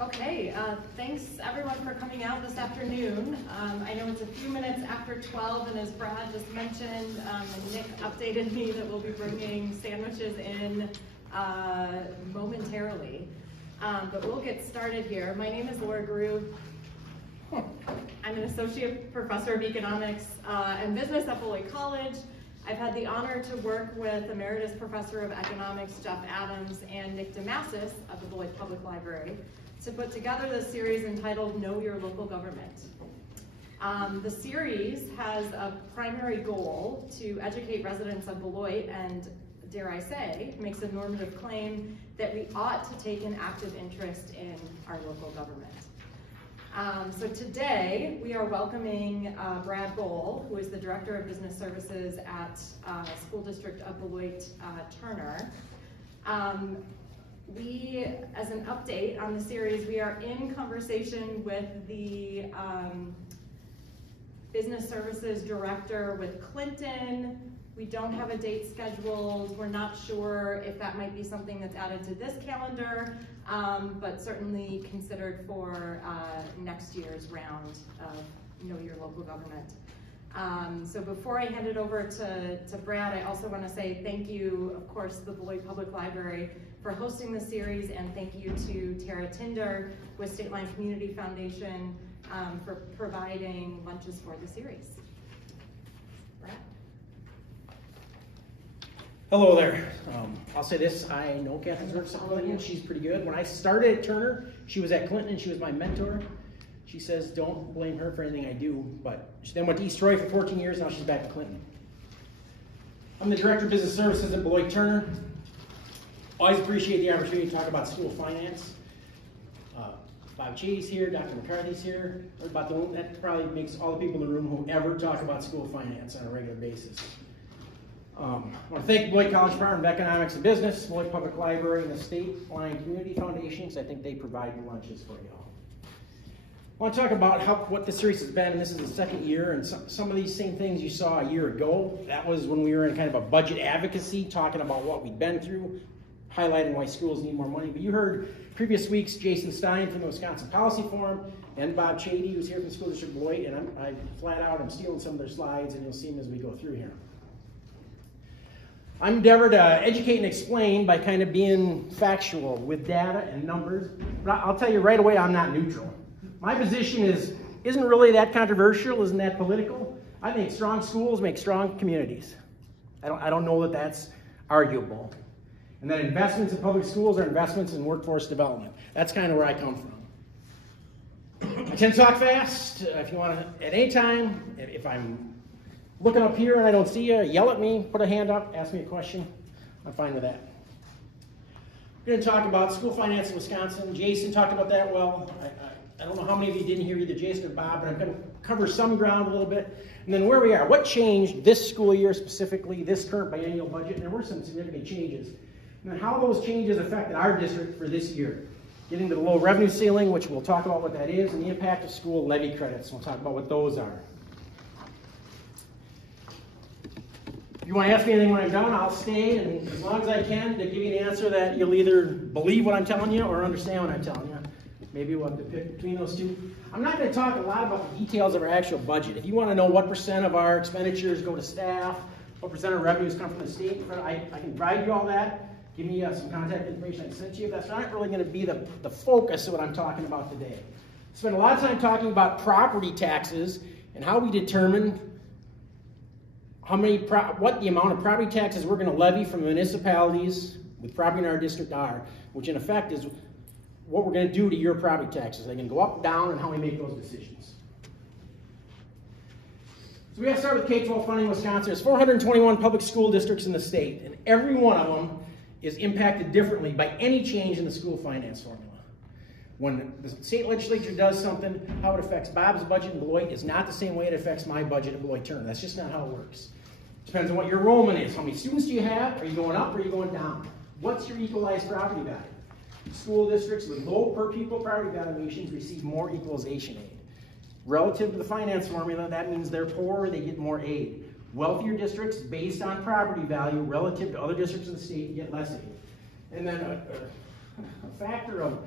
Okay, thanks everyone for coming out this afternoon. I know it's a few minutes after 12, and as Brad just mentioned, and Nick updated me that we'll be bringing sandwiches in momentarily. But we'll get started here. My name is Laura Grube. I'm an Associate Professor of Economics and Business at Beloit College. I've had the honor to work with Emeritus Professor of Economics Jeff Adams and Nick Damasis of the Beloit Public Library to put together this series entitled Know Your Local Government. The series has a primary goal to educate residents of Beloit and, dare I say, makes a normative claim that we ought to take an active interest in our local government. So today we are welcoming Brad Boll, who is the Director of Business Services at School District of Beloit Turner. We, as an update on the series, we are in conversation with the Business Services Director with Clinton. We don't have a date scheduled. We're not sure if that might be something that's added to this calendar, but certainly considered for next year's round of Know Your Local Government. So before I hand it over to Brad, I also want to say thank you, of course, the Beloit Public Library for hosting the series, and thank you to Tara Tinder with Stateline Community Foundation for providing lunches for the series. Brad? Hello there. I'll say this, I know Kathleen's worked at Clinton, she's pretty good. When I started at Turner, she was at Clinton, she was my mentor. She says, don't blame her for anything I do, but she then went to East Troy for 14 years, now she's back at Clinton. I'm the Director of Business Services at Beloit Turner. Always appreciate the opportunity to talk about school finance. Bob Chady's here, Dr. McCarthy's here. That probably makes all the people in the room who ever talk about school finance on a regular basis. I want to thank Beloit College Department of Economics and Business, Beloit Public Library, and the Stateline Community Foundation, because I think they provide the lunches for you all. I want to talk about what the series has been, and this is the second year, and some of these same things you saw a year ago. That was when we were in kind of a budget advocacy, talking about what we'd been through, highlighting why schools need more money. But you heard previous weeks Jason Stein from the Wisconsin Policy Forum and Bob Chady, who's here from the School District of Beloit, and I flat out am stealing some of their slides, and you'll see them as we go through here. I endeavor to educate and explain by kind of being factual with data and numbers, but I'll tell you right away I'm not neutral. My position isn't really that controversial, isn't that political. I think strong schools make strong communities. I don't know that that's arguable. And that investments in public schools are investments in workforce development. That's kind of where I come from. I tend to talk fast. If you want to, at any time, if I'm looking up here and I don't see you, yell at me, put a hand up, ask me a question. I'm fine with that. We're going to talk about school finance in Wisconsin. Jason talked about that well. I don't know how many of you didn't hear either Jason or Bob, but I'm going to cover some ground a little bit. And then where we are, what changed this school year specifically, this current biennial budget, and there were some significant changes. And then how those changes affected our district for this year. Getting to the low revenue ceiling, which we'll talk about what that is, and the impact of school levy credits. We'll talk about what those are. If you want to ask me anything when I'm done, I'll stay, and as long as I can, to give you an answer that you'll either believe what I'm telling you or understand what I'm telling you. Maybe we'll have to pick between those two. I'm not going to talk a lot about the details of our actual budget. If you want to know what % of our expenditures go to staff, what % of revenues come from the state, I can provide you all that. Give me some contact information I can send to you. That's not really going to be the focus of what I'm talking about today. I spent a lot of time talking about property taxes and how we determine what the amount of property taxes we're going to levy from municipalities with property in our district are, which in effect is what we're going to do to your property taxes. They can go up, down, and how we make those decisions. So we have to start with K-12 funding in Wisconsin. There's 421 public school districts in the state, and every one of them is impacted differently by any change in the school finance formula. When the state legislature does something, how it affects Bob's budget in Beloit is not the same way it affects my budget at Beloit Turner. That's just not how it works. Depends on what your enrollment is. How many students do you have? Are you going up or are you going down? What's your equalized property value? School districts with low per pupil property valuations receive more equalization aid. Relative to the finance formula, that means they're poorer, they get more aid. Wealthier districts, based on property value, relative to other districts in the state, get less aid. And then a factor of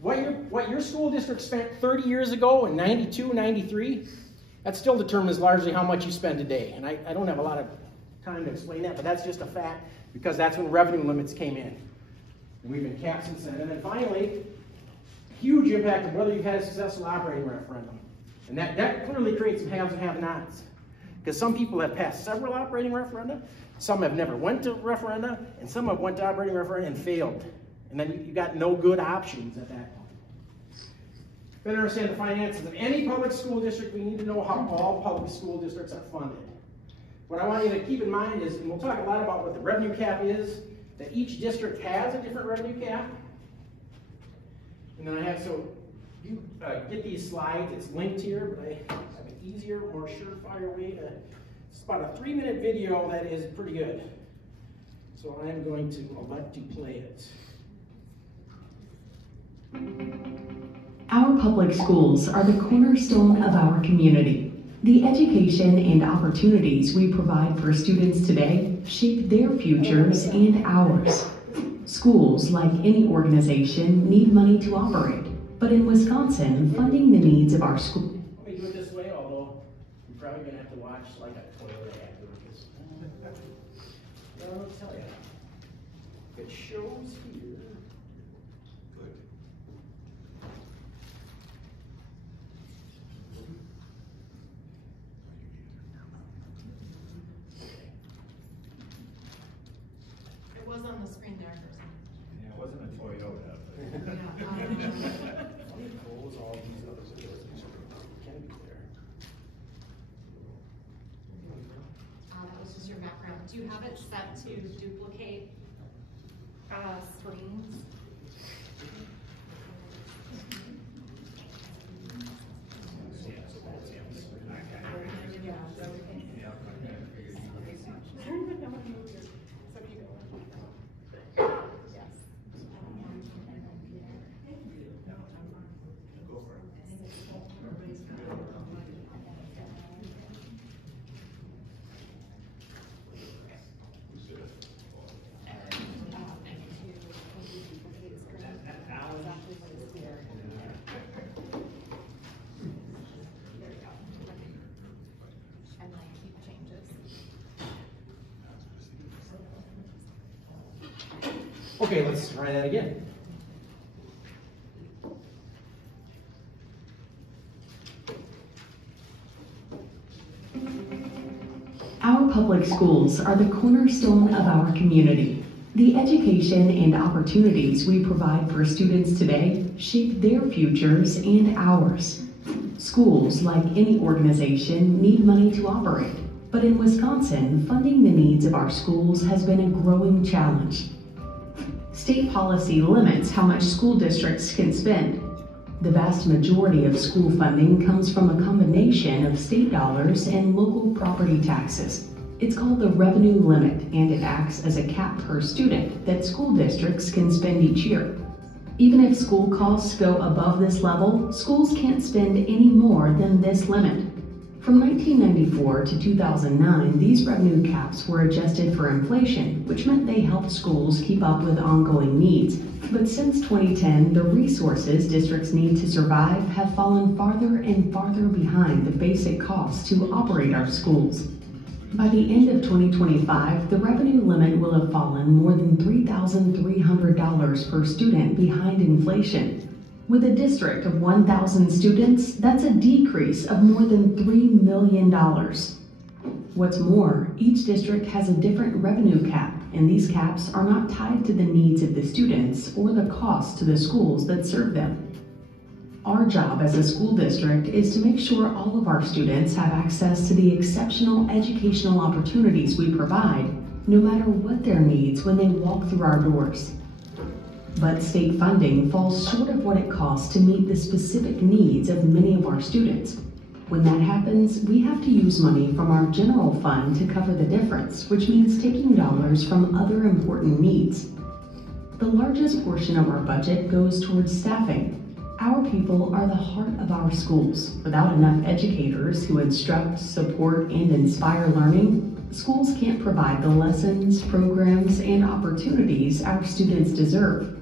what your school district spent 30 years ago in 92, 93, that still determines largely how much you spend today. And I don't have a lot of time to explain that, but that's just a fact because that's when revenue limits came in. And we've been capped since then. And then finally, huge impact of whether you've had a successful operating referendum. And that clearly creates some haves and have-nots. Because some people have passed several operating referenda, some have never went to referenda, and some have went to operating referenda and failed. And then you got no good options at that point. Better understand the finances of any public school district, we need to know how all public school districts are funded. What I want you to keep in mind is, and we'll talk a lot about what the revenue cap is, that each district has a different revenue cap. And then I have, so you get these slides, it's linked here, but I have an easier, more surefire way to, it's about a 3-minute video that is pretty good. So I am going to elect to play it. Our public schools are the cornerstone of our community. The education and opportunities we provide for students today shape their futures and ours. Schools, like any organization, need money to operate. But in Wisconsin, funding the needs of our school. Let me do it this way, although you're probably going to have to watch like a toilet ad. I'll tell you. It shows here. Good. It was on the screen there for some. Yeah, it wasn't a Toyota. Close all these other videos. Can be there. That was just your background. Do you have it set to duplicate screens? Okay, let's try that again. Our public schools are the cornerstone of our community. The education and opportunities we provide for students today shape their futures and ours. Schools, like any organization, need money to operate. But in Wisconsin, funding the needs of our schools has been a growing challenge. State policy limits how much school districts can spend. The vast majority of school funding comes from a combination of state dollars and local property taxes. It's called the revenue limit, and it acts as a cap per student that school districts can spend each year. Even if school costs go above this level, schools can't spend any more than this limit. From 1994 to 2009, these revenue caps were adjusted for inflation, which meant they helped schools keep up with ongoing needs. But since 2010, the resources districts need to survive have fallen farther and farther behind the basic costs to operate our schools. By the end of 2025, the revenue limit will have fallen more than $3,300 per student behind inflation. With a district of 1,000 students, that's a decrease of more than $3 million. What's more, each district has a different revenue cap, and these caps are not tied to the needs of the students or the cost to the schools that serve them. Our job as a school district is to make sure all of our students have access to the exceptional educational opportunities we provide, no matter what their needs when they walk through our doors. But state funding falls short of what it costs to meet the specific needs of many of our students. When that happens, we have to use money from our general fund to cover the difference, which means taking dollars from other important needs. The largest portion of our budget goes towards staffing. Our people are the heart of our schools. Without enough educators who instruct, support, and inspire learning, schools can't provide the lessons, programs, and opportunities our students deserve.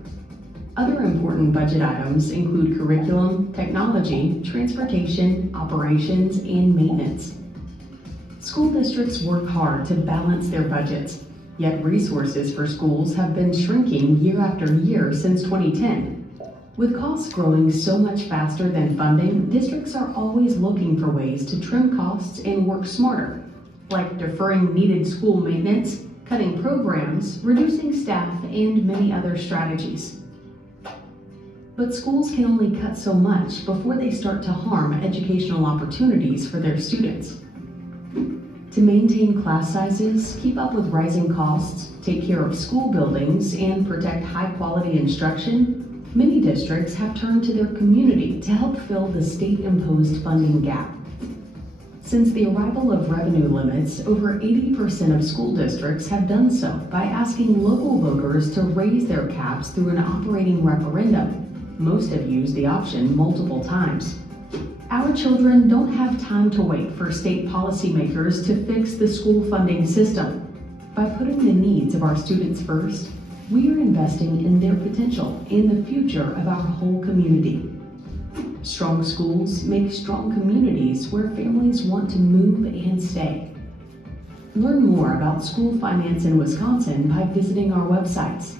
Other important budget items include curriculum, technology, transportation, operations, and maintenance. School districts work hard to balance their budgets, yet resources for schools have been shrinking year after year since 2010. With costs growing so much faster than funding, districts are always looking for ways to trim costs and work smarter, like deferring needed school maintenance, cutting programs, reducing staff, and many other strategies. But schools can only cut so much before they start to harm educational opportunities for their students. To maintain class sizes, keep up with rising costs, take care of school buildings, and protect high-quality instruction, many districts have turned to their community to help fill the state-imposed funding gap. Since the arrival of revenue limits, over 80% of school districts have done so by asking local voters to raise their caps through an operating referendum. Most have used the option multiple times. Our children don't have time to wait for state policymakers to fix the school funding system. By putting the needs of our students first, we are investing in their potential and the future of our whole community. Strong schools make strong communities where families want to move and stay. Learn more about school finance in Wisconsin by visiting our websites.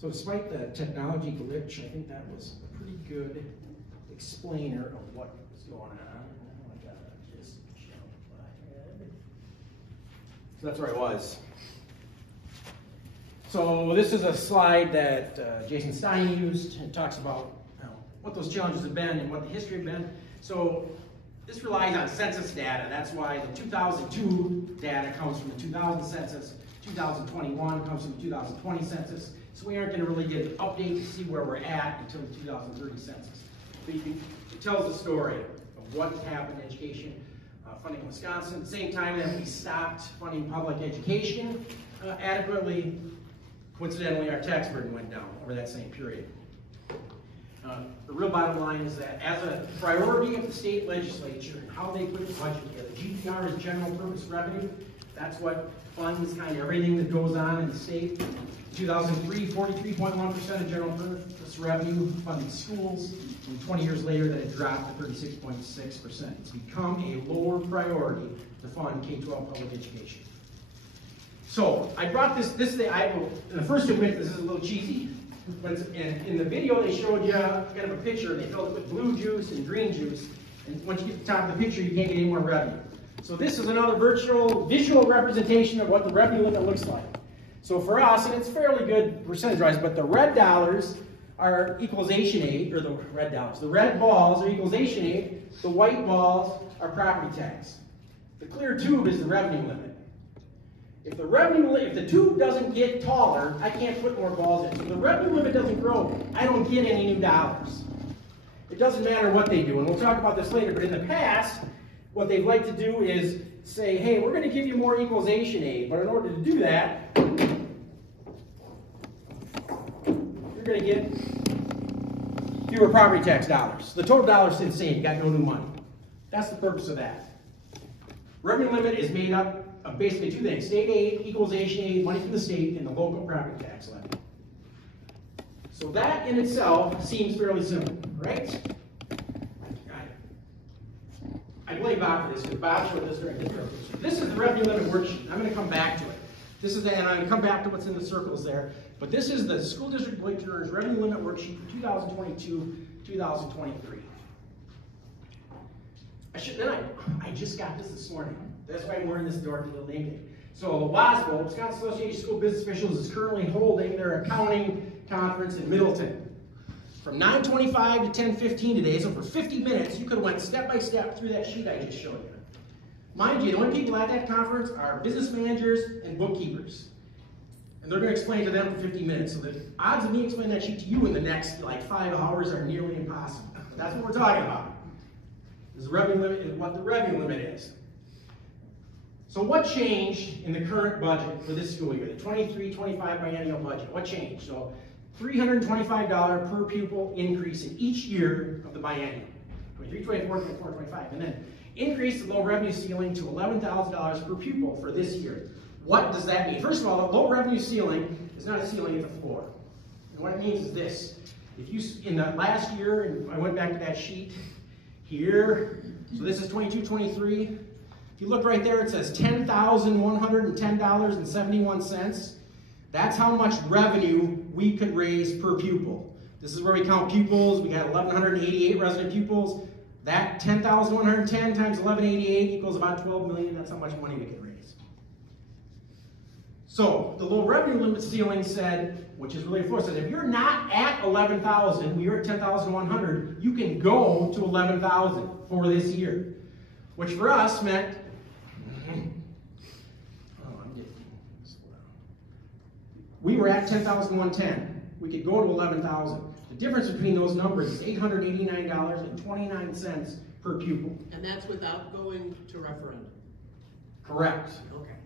So despite the technology glitch, I think that was a pretty good explainer of what was going on. I gotta just jump ahead. So that's where I was. So this is a slide that Jason Stein used. It talks about what those challenges have been and what the history have been. So this relies on census data. That's why the 2002 data comes from the 2000 census, 2021 comes from the 2020 census. So we aren't going to really get an update to see where we're at until the 2030 census. But it tells the story of what's happened in education funding in Wisconsin. At the same time that we stopped funding public education adequately, coincidentally, our tax burden went down over that same period. The real bottom line is that as a priority of the state legislature and how they put the budget together, GPR is general purpose revenue. That's what funds kind of everything that goes on in the state. 2003, 43.1% of general purpose revenue funded schools, and 20 years later that had dropped to 36.6%. It's become a lower priority to fund K-12 public education. So I brought this in the first admit this is a little cheesy, but in the video they showed you kind of a picture, and they filled it with blue juice and green juice, and once you get to the top of the picture you can't get any more revenue. So this is another visual representation of what the revenue limit looks like. So for us, and it's fairly good percentage-wise, but the red dollars are equalization aid, or the red balls are equalization aid, the white balls are property tax. The clear tube is the revenue limit. If the tube doesn't get taller, I can't put more balls in. So if the revenue limit doesn't grow, I don't get any new dollars. It doesn't matter what they do, and we'll talk about this later, but in the past, what they'd like to do is say, hey, we're going to give you more equalization aid, but in order to do that, you're going to get fewer property tax dollars. The total dollars stay the same, you got no new money. That's the purpose of that. Revenue limit is made up of basically two things: state aid, equalization aid, money from the state, and the local property tax levy. So that in itself seems fairly simple, right? I blame Bob for this because Bob showed this during his presentation. This is the revenue limit worksheet. I'm going to come back to it. And I'm going to come back to what's in the circles there. But this is the School District Beloit College revenue limit worksheet for 2022-2023. I just got this morning. That's why I'm wearing this dorky little name tag. So WASBO, Wisconsin Association of School Business Officials, is currently holding their accounting conference in Middleton. From 9:25 to 10:15 today, so for 50 minutes, you could have went step by step through that sheet I just showed you. Mind you, the only people at that conference are business managers and bookkeepers. And they're going to explain to them for 50 minutes. So the odds of me explaining that sheet to you in the next 5 hours are nearly impossible. But that's what we're talking about. Is the revenue limit is what the revenue limit is. So what changed in the current budget for this school year, the 23-25 biennial budget? What changed? So $325 per pupil increase in each year of the biennium, 23, 24, 25. And then increase the low revenue ceiling to $11,000 per pupil for this year. What does that mean? First of all, the low revenue ceiling is not a ceiling, it's a floor. And what it means is this. If you, in the last year, and I went back to that sheet here, so this is 22-23. If you look right there, it says $10,110.71. That's how much revenue we could raise per pupil. This is where we count pupils. We got 1,188 resident pupils. That 10,110 times 1,188 equals about 12 million. That's how much money we can raise. So the low revenue limit ceiling said, which is really a floor, said if you're not at 11,000, we are at 10,100, you can go to 11,000 for this year. Which for us meant, we were at 10,110. We could go to 11,000. The difference between those numbers is $889.29 per pupil. And that's without going to referendum? Correct. Okay.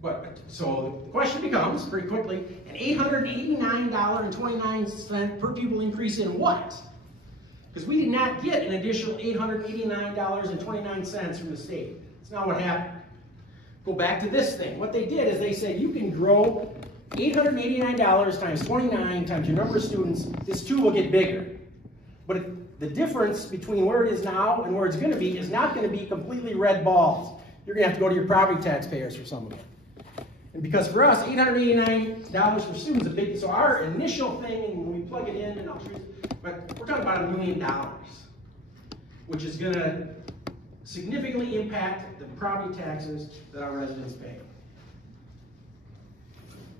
But, so the question becomes, pretty quickly, an $889.29 per pupil increase in what? Because we did not get an additional $889.29 from the state. That's not what happened. Go back to this thing. What they did is they said you can grow $889 times 29 times your number of students. This too will get bigger. But the difference between where it is now and where it's going to be is not going to be completely red balls. You're going to have to go to your property taxpayers for some of it. And because for us, $889 for students is a big, so our initial thing, and when we plug it in, and I'll choose, but we're talking about $1 million, which is going to significantly impact the property taxes that our residents pay.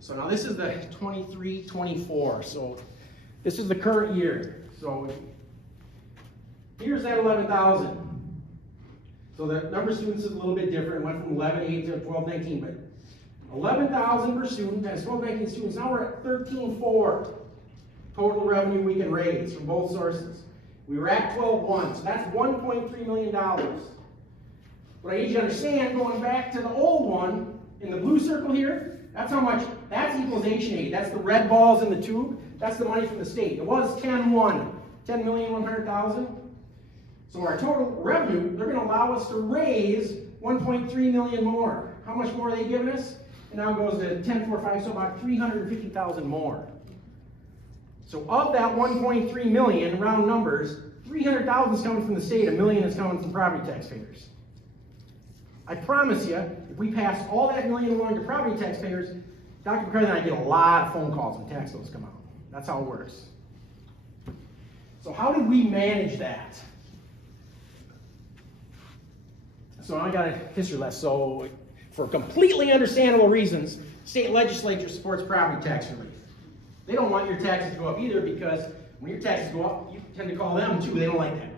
So now this is the 23-24. So this is the current year. So here's that 11,000. So the number of students is a little bit different. It went from 11.8 to 12.19, but 11,000 per student times 12.19 students. Now we're at 13.4 total revenue we can raise from both sources. We were at 12.1, so that's $1.3 million. What I need you to understand, going back to the old one, in the blue circle here, that's how much, that's equalization aid. That's the red balls in the tube. That's the money from the state. It was 10.1, 10,100,000. So our total revenue, they're going to allow us to raise 1.3 million more. How much more are they giving us? And now it goes to 10.45, so about 350,000 more. So of that 1.3 million, round numbers, 300,000 is coming from the state, $1 million is coming from property taxpayers. I promise you, if we pass all that $1 million along to property taxpayers, Dr. McCarthy and I get a lot of phone calls when tax bills come out. That's how it works. So how did we manage that? So I got a history lesson. So for completely understandable reasons, state legislature supports property tax relief. They don't want your taxes to go up either, because when your taxes go up, you tend to call them too. They don't like that.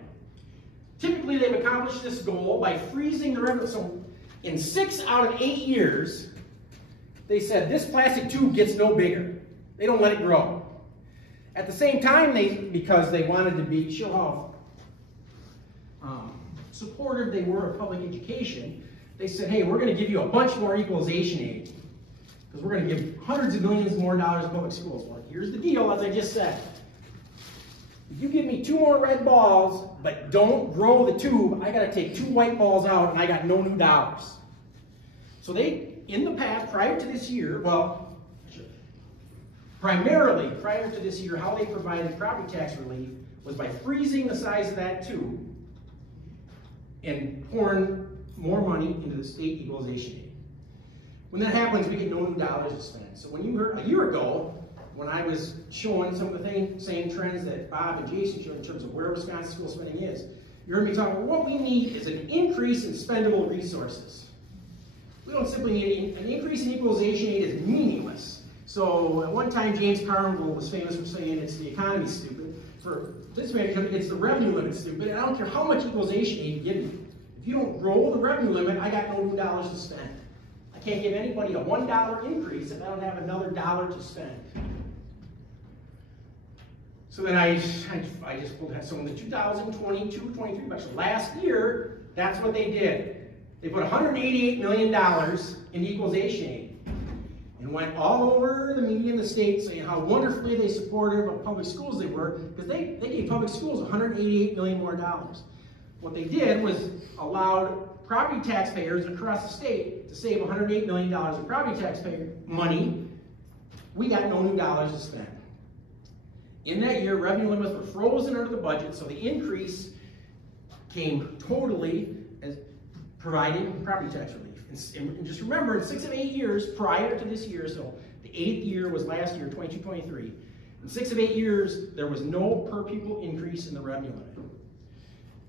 Typically, they've accomplished this goal by freezing the revenue. So in 6 out of 8 years, they said this plastic tube gets no bigger. They don't let it grow. At the same time, because they wanted to show how supportive they were of public education, they said, hey, we're going to give you a bunch more equalization aid, because we're going to give hundreds of millions more dollars to public schools. Well, here's the deal, as I just said. If you give me 2 more red balls, but don't grow the tube, I got to take 2 white balls out, and I got no new dollars. So they, in the past, prior to this year, well, primarily prior to this year, how they provided property tax relief was by freezing the size of that tube and pouring more money into the state equalization aid. When that happens, we get no new dollars to spend. So when you heard a year ago, when I was showing some of the same trends that Bob and Jason showed in terms of where Wisconsin school spending is, you heard me talk about what we need is an increase in spendable resources. We don't simply need an increase in equalization aid is meaningless. So at one time, James Carville was famous for saying it's the economy stupid. For this man, it's the revenue limit stupid, and I don't care how much equalization aid you give me. If you don't grow the revenue limit, I got no new dollars to spend. I can't give anybody a $1 increase if I don't have another dollar to spend. So then I just pulled that. So in the 2022-23 budget, last year, that's what they did. They put $188 million in equalization aid and went all over the media in the state saying how wonderfully they supportive of public schools they were, because they gave public schools $188 million more dollars. what they did was allowed property taxpayers across the state to save $108 million in property taxpayer money. We got no new dollars to spend. In that year, revenue limits were frozen under the budget, so the increase came totally as providing property tax relief. And just remember, in 6 of 8 years prior to this year, so the 8th year was last year, 22-23, in 6 of 8 years, there was no per pupil increase in the revenue limit,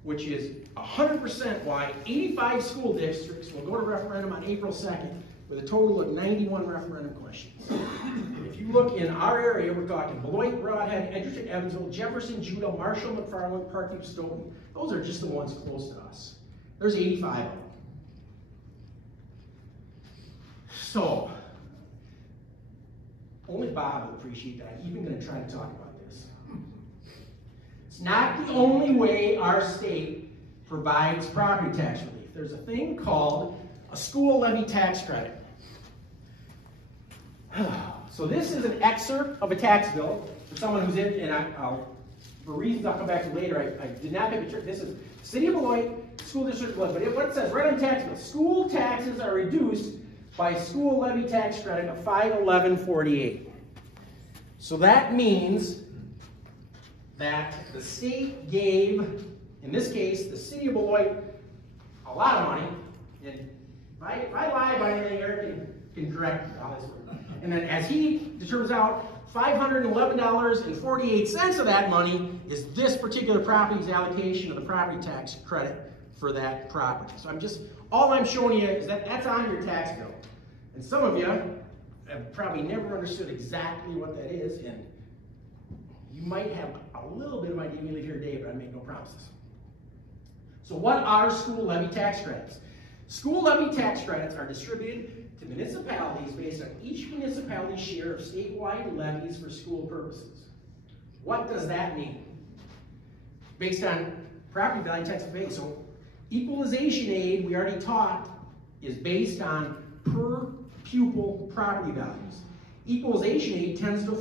which is 100% why 85 school districts will go to referendum on April 2nd with a total of 91 referendum questions. If you look in our area, we're talking Beloit, Brodhead, Edgerton, Evansville, Jefferson, Judah, Marshall, McFarland, Parkview, Stoughton. Those are just the ones close to us. There's 85 of them. So, only Bob will appreciate that I'm even going to try to talk about this. It's not the only way our state provides property tax relief. There's a thing called a school levy tax credit. So this is an excerpt of a tax bill for someone who's in, and for reasons I'll come back to later, I did not pick a church. This is City of Beloit, School District of Beloit. But what it says right on the tax bill, school taxes are reduced by school levy tax credit of $511.48. So that means that the state gave, in this case, the City of Beloit, a lot of money. And if I lie by anything, Eric can correct me on this one. And then as he determines out, $511.48 of that money is this particular property's allocation of the property tax credit for that property. So all I'm showing you is that that's on your tax bill. And some of you have probably never understood exactly what that is, and you might have a little bit of idea when you leave here today, but I make no promises. So what are school levy tax credits? School levy tax credits are distributed to municipalities based on each municipality's share of statewide levies for school purposes. What does that mean? Based on property value tax paid. So equalization aid, we already talked, is based on per pupil property values. Equalization aid tends to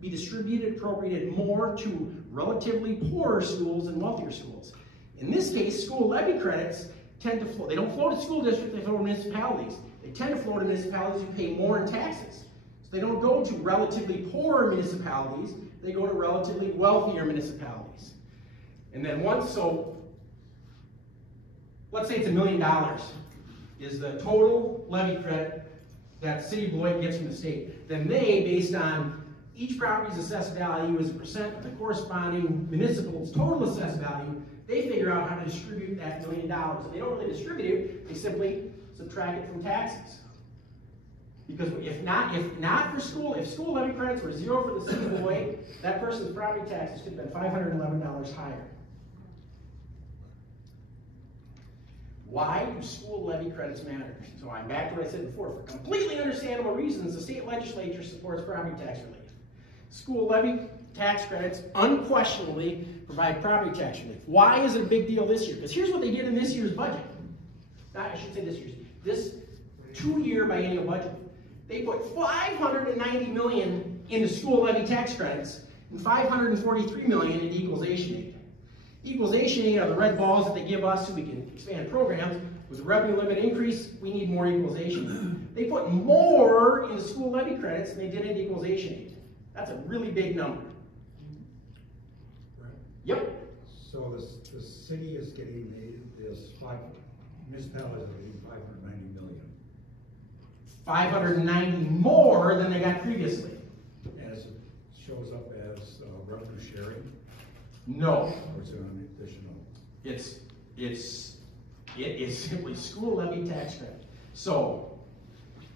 be distributed, appropriated more to relatively poorer schools than wealthier schools. In this case, school levy credits tend to flow. They don't flow to school districts, they flow to municipalities. They tend to flow to municipalities who pay more in taxes. So they don't go to relatively poorer municipalities, they go to relatively wealthier municipalities. And then let's say it's $1 million is the total levy credit that City of Beloit gets from the state. Then they, based on each property's assessed value as a percent of the corresponding municipal's total assessed value, they figure out how to distribute that $1 million. And they don't really distribute it, they simply subtract it from taxes. Because if school levy credits were zero for the City of Beloit, that person's property taxes could have been $511 higher. Why do school levy credits matter? So I'm back to what I said before. For completely understandable reasons, the state legislature supports property tax relief. School levy tax credits unquestionably provide property tax relief. Why is it a big deal this year? Because here's what they did in this year's budget. I should say this 2-year biennial budget. They put $590 million into school levy tax credits and $543 million in equalization aid. Equalization aid are the red balls that they give us so we can expand programs. With the revenue limit increase, we need more equalization aid. They put more into school levy credits than they did into equalization aid. That's a really big number. Right. Yep. So the city is getting municipalities are getting $590 million. 590 more than they got previously. As it shows up as revenue sharing? No. Or is it an additional? It is simply school levy tax credit. So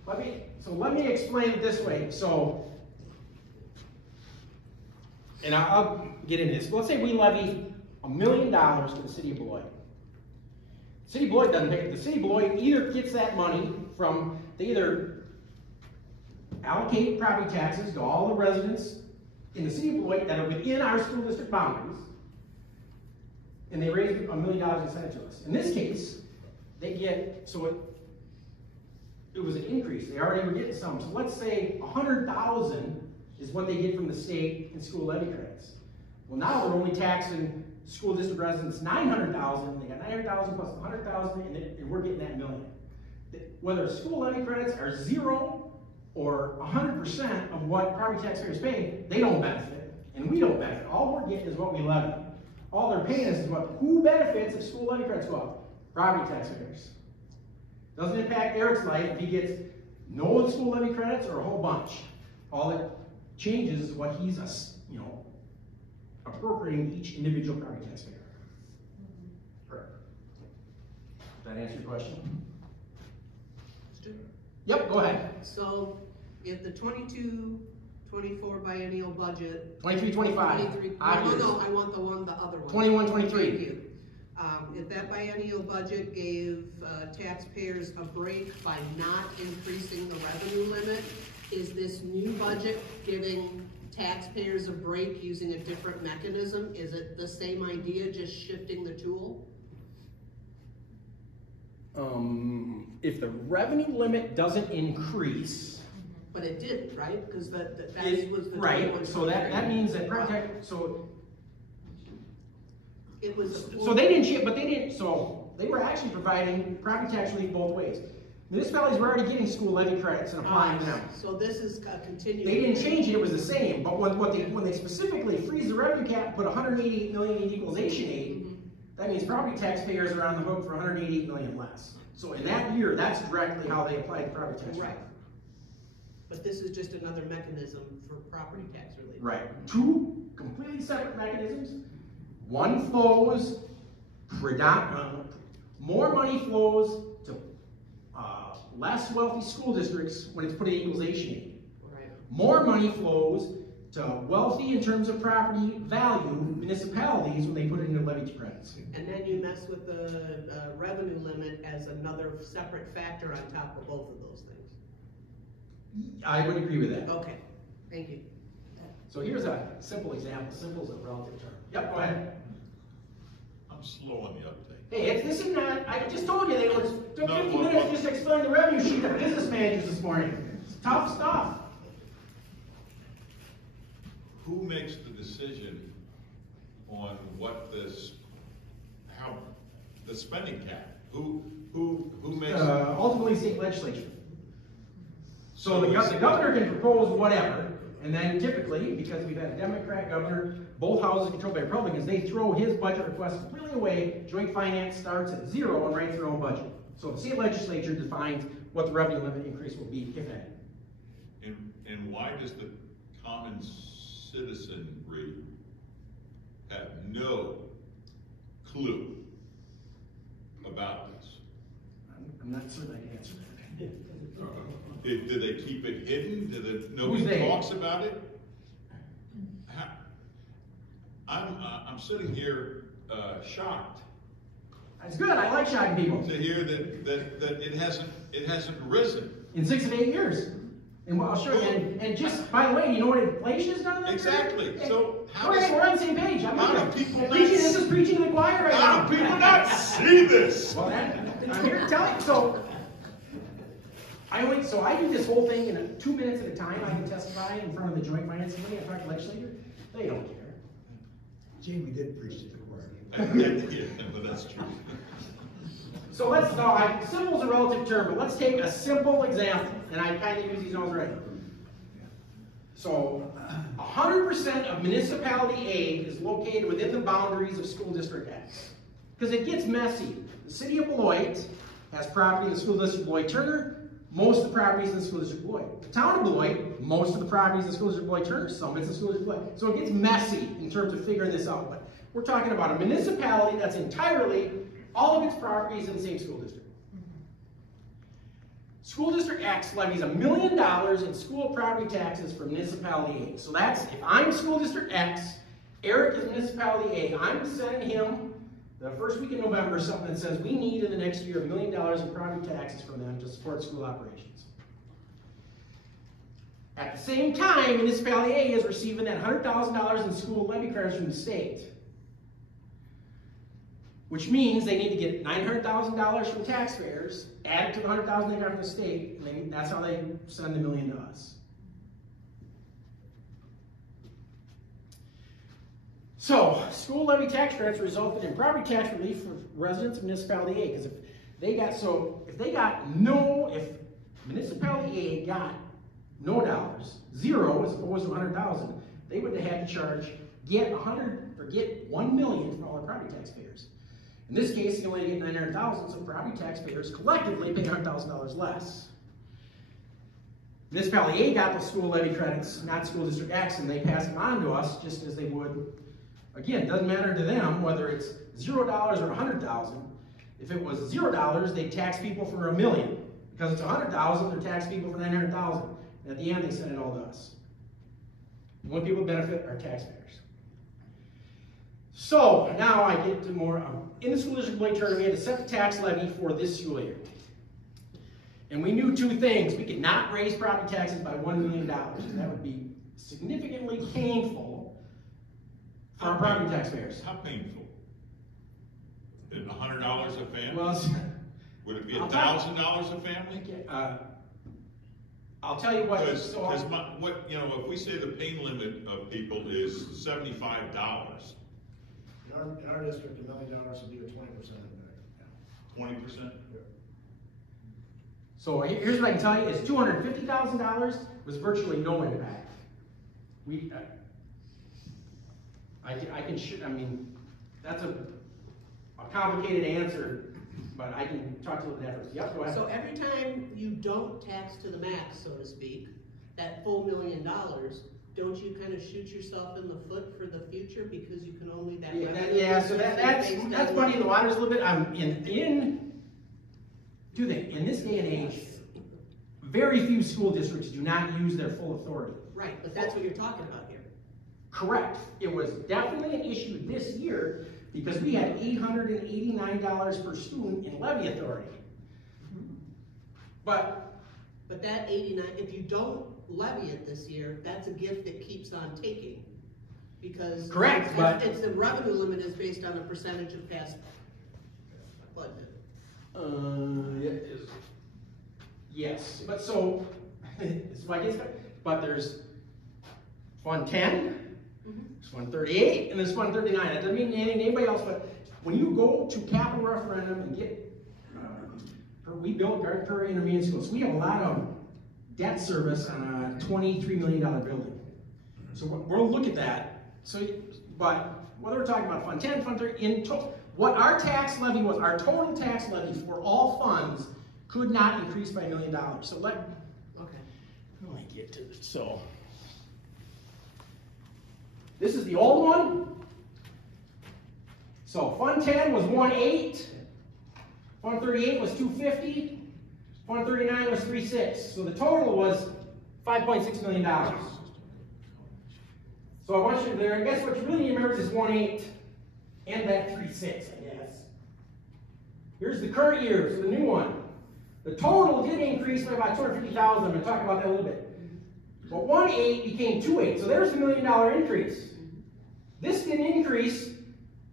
let me explain it this way. And I'll get into this. Let's say we levy $1 million to the City of Beloit. The City of Beloit doesn't pay it. The City of Beloit either gets that money from, they either allocate property taxes to all the residents in the City of Beloit that are within our school district boundaries, and they raise $1 million and send it to us. In this case, they get, it was an increase. They already were getting some. So let's say $100,000 is what they get from the state in school levy credits. Well, now we're only taxing school district residents 900,000, they got 900,000 plus 100,000, and we're getting that million. Whether school levy credits are 0 or 100% of what property taxpayers pay, they don't benefit, and we don't benefit. All we're getting is what we levy. All they're paying us is who benefits if school levy credits go up? Property taxpayers. Doesn't impact Eric's life if he gets no school levy credits or a whole bunch. All it changes is what he's, appropriating each individual property taxpayer. Correct. Does that answer your question? Yep, go ahead. So, if the 22-24 biennial budget. 23-25. No, I want the other one. 21-23. Thank you. If that biennial budget gave taxpayers a break by not increasing the revenue limit, is this new budget giving taxpayers a break using a different mechanism? Is it the same idea, just shifting the tool? If the revenue limit doesn't increase. But it didn't, right? Because that was the right. So that means that it was. So they didn't, but they didn't. So they were actually providing property tax relief both ways. Municipalities were already getting school levy credits and applying them. So this is a continuing. They didn't change it; it was the same. But when they specifically freeze the revenue cap, put 188 million in equalization aid, that means property taxpayers are on the hook for 188 million less. So in that year, that's directly how they applied the property tax relief. Right. But this is just another mechanism for property tax relief. Right. Two completely separate mechanisms. One flows more money flows to less wealthy school districts when it's put in equalization aid. Right. More money flows to wealthy in terms of property value municipalities when they put it into levy credits. And then you mess with the revenue limit as another separate factor on top of both of those things. I would agree with that. Okay, thank you. So here's a simple example. Simple is a relative term. Yep, go ahead. I'm slow on the uptake. Hey, this is not, I just told you they were took 50 No, minutes just to explain the revenue sheet to business managers this morning. It's tough stuff. Who makes the decision on what how the spending cap? Who makes? Ultimately, state legislature. So the governor can propose whatever, and then typically, because we've had a Democrat governor, both houses controlled by Republicans, they throw his budget request completely away. Joint finance starts at 0 and writes their own budget. So the state legislature defines what the revenue limit increase will be, if any. And why does the common citizenry have no clue about this? I'm not certain I can answer that. Do they keep it hidden? Nobody talks about it? I'm sitting here shocked. That's good. I like shocking people. To hear that it hasn't risen in 6 of 8 years. And I'll show you. And just by the way, you know what inflation has done? Exactly. Hey, so we're on the same page. How do people not? This is preaching to the choir right now. How do people not see this? Well, I'm here to tell you. So I do this whole thing in 2 minutes at a time. I can testify in front of the Joint Finance Committee. I talk to the legislature. They don't care. Jamie did preach to the choir. Yeah, but that's true. So simple is a relative term, but let's take a simple example. And I kind of use these already. So 100% of municipality aid is located within the boundaries of school district X. Because it gets messy. The city of Beloit has property in the school district of Beloit-Turner. Most of the properties in the school district of Beloit. The town of Beloit, most of the properties in the school district of Beloit-Turner, some of it's in the school district of Beloit. So it gets messy in terms of figuring this out. But we're talking about a municipality that's entirely, all of its properties in the same school district. School District X levies $1 million in school property taxes for municipality aid. So that's, if I'm School District X, Eric is municipality aid, I'm sending him the first week in November something that says we need in the next year $1 million in property taxes from them to support school operations. At the same time, municipality A is receiving that $100,000 in school levy credits from the state. Which means they need to get $900,000 from taxpayers, add it to the $100,000 they got from the state, and that's how they send the $1 million to us. So, school levy tax credits resulted in property tax relief for residents of municipality A, because if municipality A got no dollars, zero as opposed to 100,000, they would have had to get 1 million from all the property taxpayers. In this case, they only get 900,000, so property taxpayers collectively pay $100,000 less. Municipality A got the school levy credits, not school district X, and they pass them on to us just as they would. Again, it doesn't matter to them whether it's $0 or 100,000. If it was $0, they tax people for $1 million. Because it's 100,000, they're tax people for 900,000. And at the end, they send it all to us. The only people who benefit are taxpayers. So now I get to more. In the school district Beloit Charter, we had to set the tax levy for this school year. And we knew two things. We could not raise property taxes by $1 million. That would be significantly painful for our property taxpayers. How painful? Is it $100 a family? Well, would it be $1,000 a family? I'll tell you what. Because if we say the pain limit of people is $75. In our district, $1 million would be a 20% impact. 20%? Yeah. So here's what I can tell you: is $250,000 was virtually no impact. I mean, that's a complicated answer, but I can talk to the efforts. Yep, go ahead. So every time you don't tax to the max, so to speak, that full $1 million, don't you kind of shoot yourself in the foot for the future because you can only so that's muddying the waters a little bit. In this day and age, very few school districts do not use their full authority. Right, but that's what you're talking about here. Correct. It was definitely an issue this year because we had $889 per student in levy authority. But that 89, if you don't levy it this year, that's a gift that keeps on taking. Because correct, but it's the revenue limit is based on a percentage of past budget. Yes, but so but there's Fund 10, there's Fund 38, and there's Fund 39. That doesn't mean anything to anybody else, but when you go to capital referendum and get, we built Garden Prairie Intermediate Schools. We have a lot of debt service on a $23 million building. So we'll look at that. So, but whether we're talking about Fund 10, Fund 30, what our tax levy was, our total tax levy for all funds could not increase by $1 million. So let me get to it. So this is the old one. So Fund 10 was 1.8. Fund 38 was 250. Fund 39 was 3.6. So the total was $5.6 million. So I want you there. I guess what you really need to remember is 1.8 and that 3.6, I guess. Here's the current year, so the new one. The total did increase by about $250,000. I'm going to talk about that a little bit. But 1.8 became 2.8. So there's the $1 million increase. This didn't increase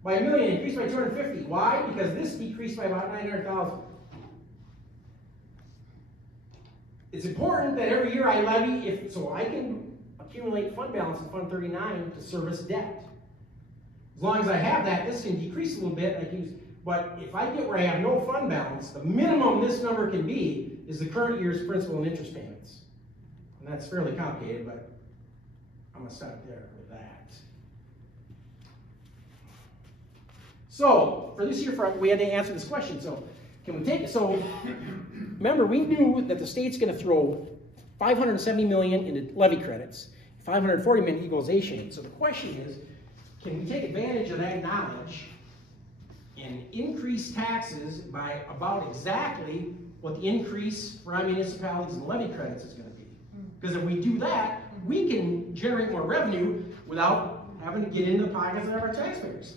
by $1 million, it increased by $250,000. Why? Because this decreased by about $900,000. It's important that every year I levy, so I can accumulate fund balance in Fund 39 to service debt. As long as I have that, this can decrease a little bit. But if I get where I have no fund balance, the minimum this number can be is the current year's principal and interest payments. And that's fairly complicated, but I'm going to stop there with that. So, for this year, we had to answer this question. So, can we take it? So, remember, we knew that the state's going to throw $570 million into levy credits, $540 million equalization. So the question is, can we take advantage of that knowledge and increase taxes by about exactly what the increase for our municipalities and levy credits is going to be? Because if we do that, we can generate more revenue without having to get into the pockets of our taxpayers.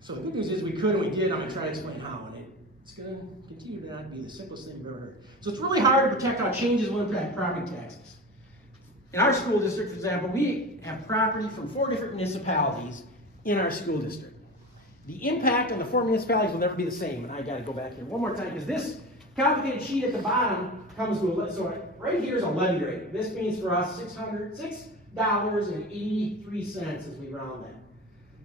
So the good news is we could and we did. I'm going to try to explain how, and it's going to continue to not be the simplest thing you've ever heard. So it's really hard to protect how changes will impact property taxes. In our school district, for example, we have property from 4 different municipalities in our school district. The impact on the 4 municipalities will never be the same. And I got to go back here one more time because this complicated sheet at the bottom comes to so right here is a levy rate. This means for us $6.83 as we round that.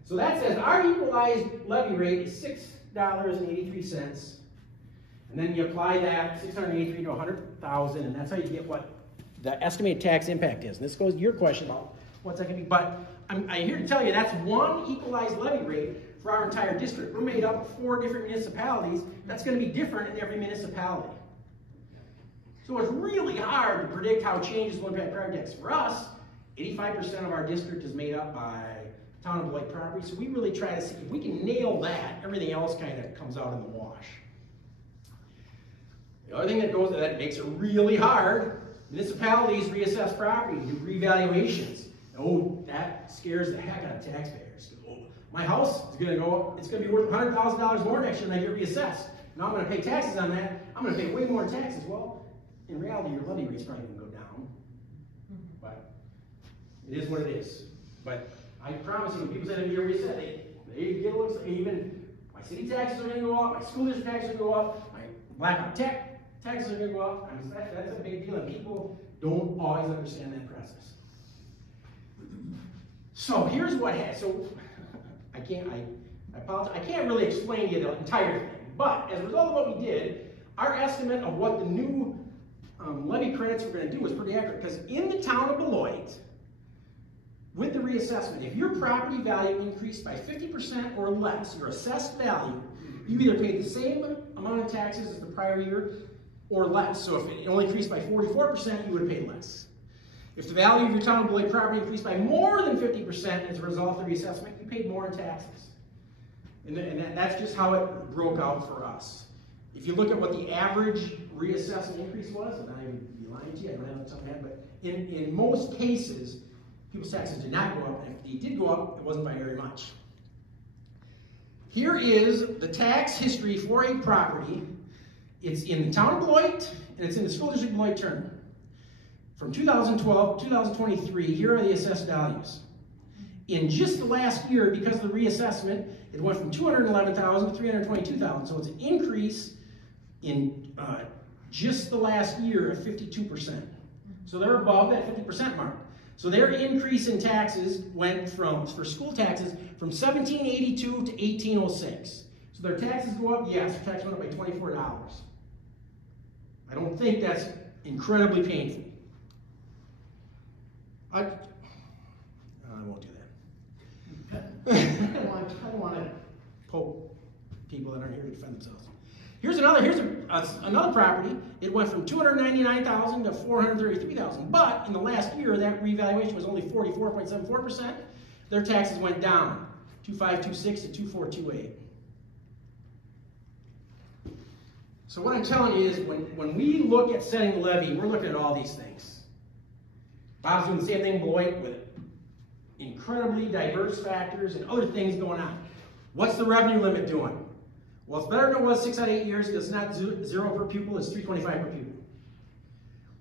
So that says our equalized levy rate is $6.83. And then you apply that 683 to 100,000, and that's how you get what the estimated tax impact is. And this goes to your question about what's that going to be. But I'm here to tell you that's one equalized levy rate for our entire district. We're made up of 4 different municipalities. That's going to be different in every municipality. So it's really hard to predict how changes will impact property tax. For us, 85% of our district is made up by town of Beloit property. So we really try to see if we can nail that, everything else kind of comes out in the wash. The other thing that makes it really hard, municipalities reassess property, do revaluations. Oh, that scares the heck out of taxpayers. Oh, my house is going to go up, it's going to be worth $100,000 more next year when I get reassessed. Now I'm going to pay taxes on that. I'm going to pay way more in taxes. Well, in reality, your levy rate's probably going to go down. But it is what it is. But I promise you, when people say they're going to get reassessed, they get a little, even my city taxes are going to go up, my school district taxes are going to go up, my Blackhawk Tech taxes are going to go up. I mean, that's a big deal, and people don't always understand that process. So here's what happened. So I apologize. I can't really explain to you the entire thing, but as a result of what we did, our estimate of what the new levy credits were going to do was pretty accurate, because in the town of Beloit, with the reassessment, if your property value increased by 50% or less, your assessed value, you either paid the same amount of taxes as the prior year or less. So if it only increased by 44%, you would have paid less. If the value of your town of Beloit property increased by more than 50% as a result of the reassessment, you paid more in taxes. And that's just how it broke out for us. If you look at what the average reassessment increase was, and I would be lying to you, I don't have it something, but in most cases, people's taxes did not go up, and if they did go up, it wasn't by very much. Here is the tax history for a property. It's in the town of Beloit, and it's in the school district of Beloit-Turner. From 2012 to 2023, here are the assessed values. In just the last year, because of the reassessment, it went from 211,000 to 322,000. So it's an increase in just the last year of 52%. So they're above that 50% mark. So their increase in taxes went from, for school taxes, from $1,782 to $1,806. So their taxes go up? Yes, their taxes went up by $24. I don't think that's incredibly painful. I won't do that. I don't want to poke people that aren't here to defend themselves. Here's another property. It went from $299,000 to $433,000. But in the last year, that revaluation was only 44.74%. Their taxes went down, 2,526 to 2,428. So what I'm telling you is, when we look at setting the levy, we're looking at all these things. Bob's doing the same thing in Beloit with incredibly diverse factors and other things going on. What's the revenue limit doing? Well, it's better than it was 6 out of 8 years, because it's not 0 per pupil, it's $325 per pupil.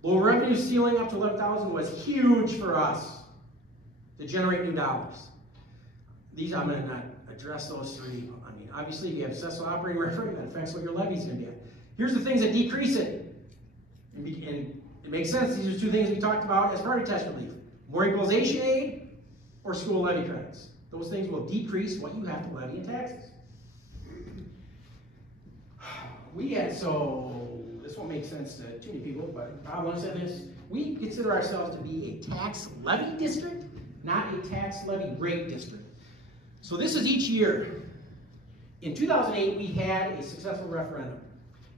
Low revenue ceiling up to $11,000 was huge for us to generate new dollars. These, I'm going to not address those three. I mean, obviously, if you have successful operating revenue, that affects what your levy is going to be at. Here's the things that decrease it. And it makes sense. These are 2 things we talked about as property tax relief. More equalization aid or school levy credits. Those things will decrease what you have to levy in taxes. So this won't make sense to too many people, but I want to say this. We consider ourselves to be a tax levy district, not a tax levy rate district. So this is each year. In 2008, we had a successful referendum.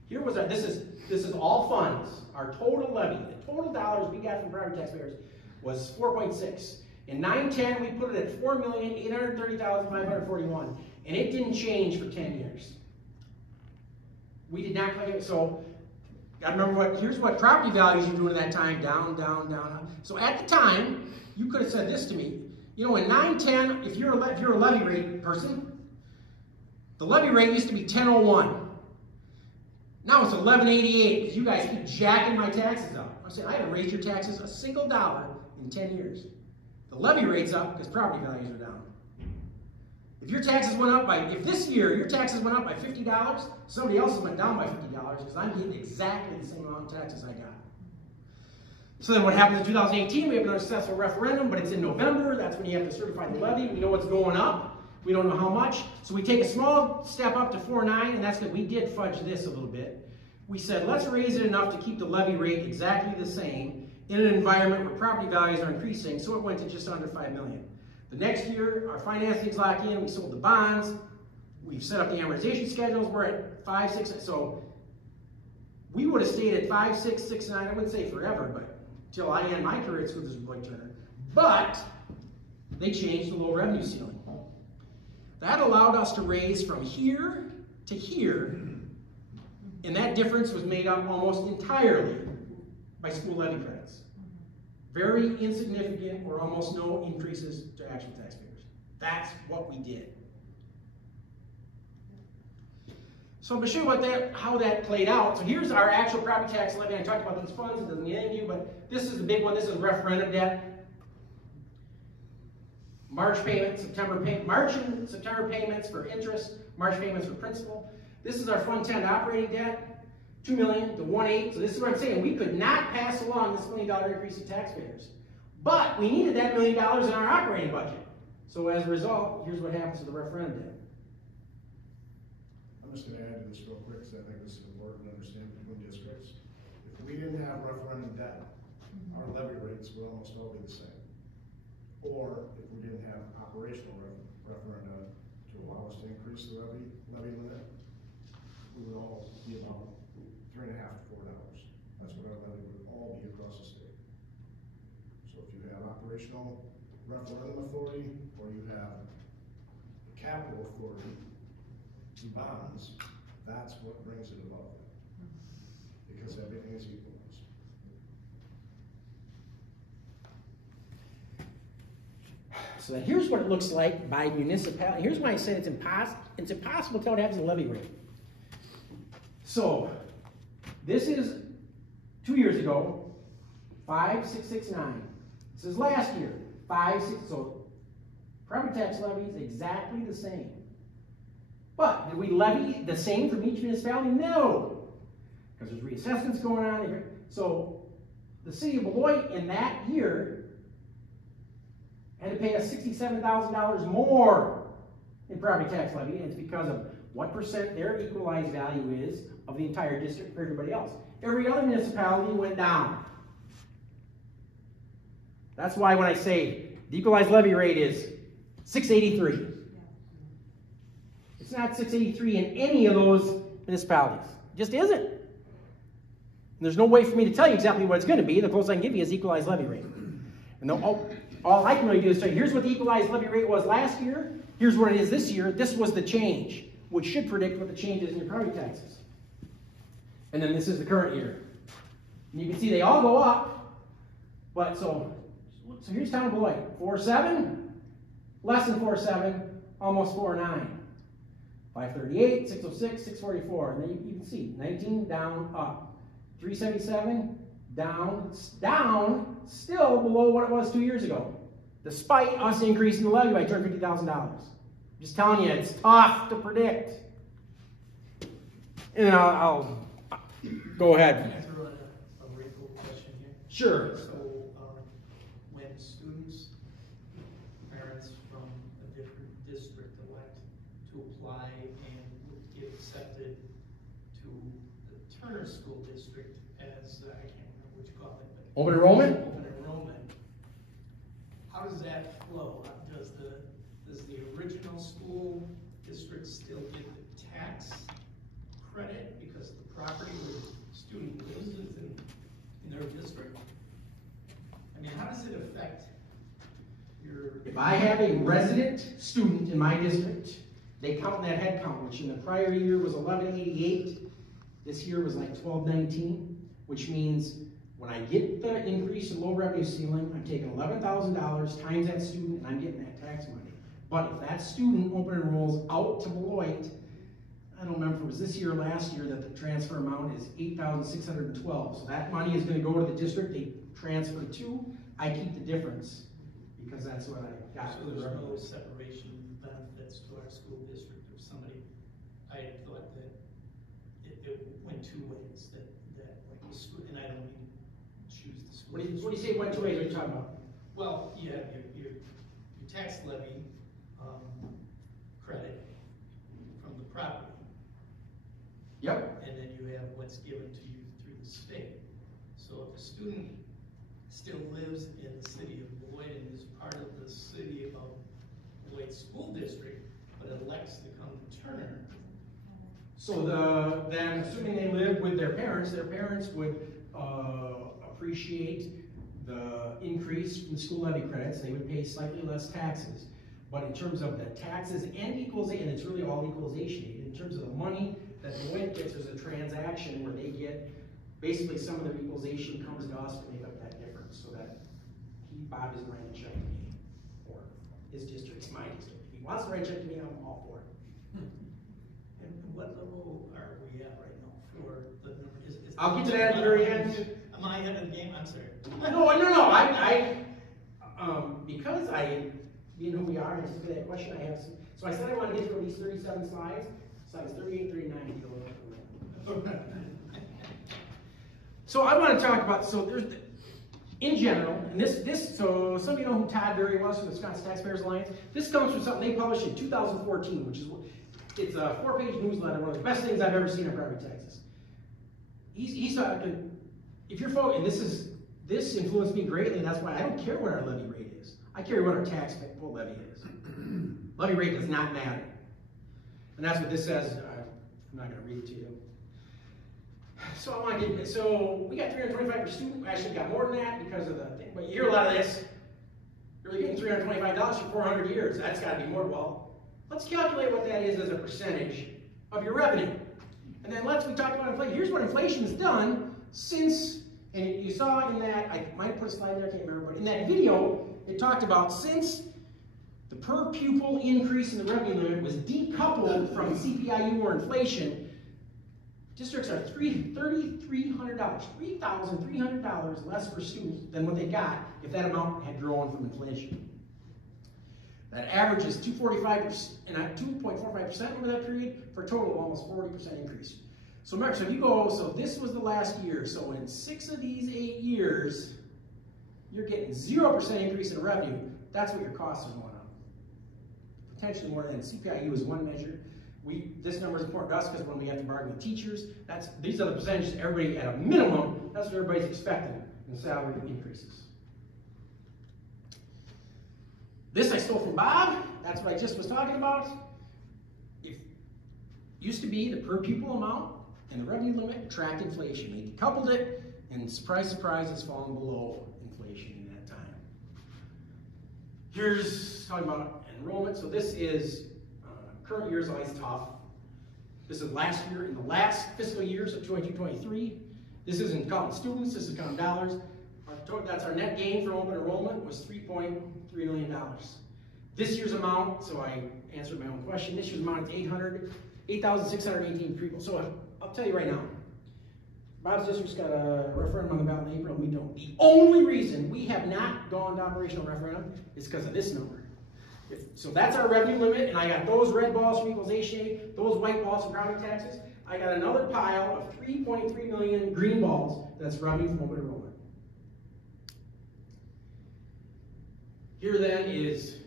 Here was this is all funds. Our total levy, the total dollars we got from property taxpayers was 4.6. In 9-10, we put it at 4,830,541, and it didn't change for 10 years. We did not claim it. So, gotta remember here's what property values are doing at that time, down, down, down, down. So at the time, you could have said this to me. You know, in 9-10, if you're a levy rate person, the levy rate used to be 10.01. Now it's 11.88 because you guys keep jacking my taxes up. I'm saying I haven't raised your taxes a single dollar in 10 years. The levy rate's up because property values are down. If your taxes went up if this year your taxes went up by $50, somebody else went down by $50 because I'm getting exactly the same amount of taxes I got. So then what happens in 2018? We have another successful referendum, but it's in November. That's when you have to certify the levy. We know what's going up. We don't know how much. So we take a small step up to 4.9, and that's because we did fudge this a little bit. We said, let's raise it enough to keep the levy rate exactly the same in an environment where property values are increasing, so it went to just under $5 million. The next year, our financing's locked in. We sold the bonds. We've set up the amortization schedules. We're at 5, 6, so we would have stayed at 5, 6, 6, 9. I wouldn't say forever, but till I end my career at school district Beloit Turner. But they changed the low revenue ceiling. That allowed us to raise from here to here, and that difference was made up almost entirely by school levy credits. Very insignificant or almost no increases to actual taxpayers. That's what we did. So I'm going to show you how that played out. So here's our actual property tax levy. I talked about these funds. It doesn't mean anything to you, but this is the big one. This is referendum debt. March payment, March and September payments for interest, March payments for principal. This is our Fund 10 operating debt, $2 million to 1.8. So this is what I'm saying. We could not pass along this $1 million increase to taxpayers. But we needed that $1 million in our operating budget. So as a result, here's what happens to the referendum debt. I'm just going to add to this real quick because I think this is important to understand between districts. If we didn't have referendum debt, our levy rates would almost all be the same. Or if we didn't have operational referenda to allow us to increase the levy limit, we would all be about $3.50 to $4. That's what our levy would all be across the state. So if you have operational referendum authority, or you have the capital authority, bonds, that's what brings it above that. Because everything is equalized. So then here's what it looks like by municipality. Here's why I said it's impossible to tell what happens in the levy rate. So this is 2 years ago, 5,669. This is last year, 5,6. So property tax levy is exactly the same. But did we levy the same from each municipality? No, because there's reassessments going on. So the city of Beloit in that year had to pay us $67,000 more in property tax levy, and it's because of what percent their equalized value is of the entire district for everybody else. Every other municipality went down. That's why when I say the equalized levy rate is 683. It's not 683 in any of those municipalities. It just isn't. And there's no way for me to tell you exactly what it's going to be. The closest I can give you is equalized levy rate. And all I can really do is say, here's what the equalized levy rate was last year. Here's what it is this year. This was the change, which should predict what the change is in your property taxes. And then this is the current year. And you can see they all go up. But so here's town of Beloit. 4.7, less than 4.7, almost 4.9. 538, 606, 644. And then you can see 19 down, up. 377 down, still below what it was 2 years ago, despite us increasing the levy by $250,000. Just telling you, it's tough to predict. And I'll go ahead. Can I throw in a wrinkle question here? Sure. So, when students, parents from a different district elect to apply and would get accepted to the Turner School District as, I can't remember what you call it, but Open enrollment? Open enrollment. How does that flow? Does the original school district still get the tax credit because the property where the student lives is in their district? I mean, how does it affect your... If I have a resident student in my district, they count that head count, which in the prior year was 1188. This year was like 1219, which means when I get the increase in low revenue ceiling, I'm taking $11,000 times that student, and I'm getting that tax money. But if that student open enrolls out to Beloit, I don't remember if it was this year or last year that the transfer amount is $8,612. So that money is going to go to the district they transfer to. I keep the difference because that's what I got. So there's no separation benefits to our school district if somebody, I thought that it went two ways, that like the school, and I don't mean to choose the school. What do you say 1, 2, 8, what are you talking about? Well, you have your tax levy credit from the property. Yep. And then you have what's given to you through the state. So if a student still lives in the city of Beloit and is part of the city of Beloit School District, but elects to come to Turner. So then assuming they live with their parents would appreciate the increase in school levy credits. They would pay slightly less taxes. But in terms of the taxes and equalization, and it's really all equalization aid, in terms of the money that Beloit gets, there's a transaction where they get, basically some of their equalization comes to us to make up that difference, so that Bob doesn't write a check to me, or his district's my district. If he wants to write a check to me, I'm all for it. And what level are we at right now for the number? I'll get to that at the very end. Am I ahead of the game? I'm sorry. No. Because you know who we are, and I look at that question, I have some, so I said I want to get through these 37 slides, slides 38, 39, So I want to talk about, so there's, in general, and so some of you know who Todd Berry was from the Wisconsin Taxpayers Alliance. This comes from something they published in 2014, which is, it's a 4-page newsletter, one of the best things I've ever seen in property taxes. He's talking, if you're and this influenced me greatly, and that's why I don't care what our levy rate is. I care what our taxable levy is. Levy rate does not matter. And that's what this says. I'm not going to read it to you. So I want to get, so we got 325 per student. We actually got more than that because of the thing. But you hear a lot of this. You're getting $325 for 400 years. That's got to be more. Well, let's calculate what that is as a percentage of your revenue. And then we talk about inflation. Here's what inflation has done since, and you saw in that, I might put a slide there, I can't remember, but in that video, it talked about since the per pupil increase in the revenue limit was decoupled from CPIU or inflation, districts are $3,300 less per student than what they got if that amount had grown from inflation. That average is 2.45% over that period for a total of almost 40% increase. So remember, so if you go, so this was the last year, so in 6 of these 8 years, you're getting 0% increase in revenue. That's what your costs are going up. Potentially more than CPIU is one measure. This number is important to us because when we have to bargain with teachers, these are the percentages everybody at a minimum, that's what everybody's expecting in salary increases. This I stole from Bob. That's what I just was talking about. Used to be the per pupil amount and the revenue limit tracked inflation. They decoupled it, and surprise, surprise, it's fallen below inflation in that time. Here's talking about enrollment. So this is current year is always tough. This is last year, in the last fiscal years of 22-23. This isn't counting students, this is counting dollars. That's our net gain from open enrollment was $3.3 million. This year's amount, so I answered my own question, this year's amount is 8,618 people. So I'll tell you right now, Bob's district's got a referendum on the ballot in April, and we don't. The only reason we have not gone to operational referendum is because of this number. So that's our revenue limit, and I got those red balls from equalization aid, those white balls from property taxes. I got another pile of 3.3 million green balls that's revenue from open enrollment. Here then is,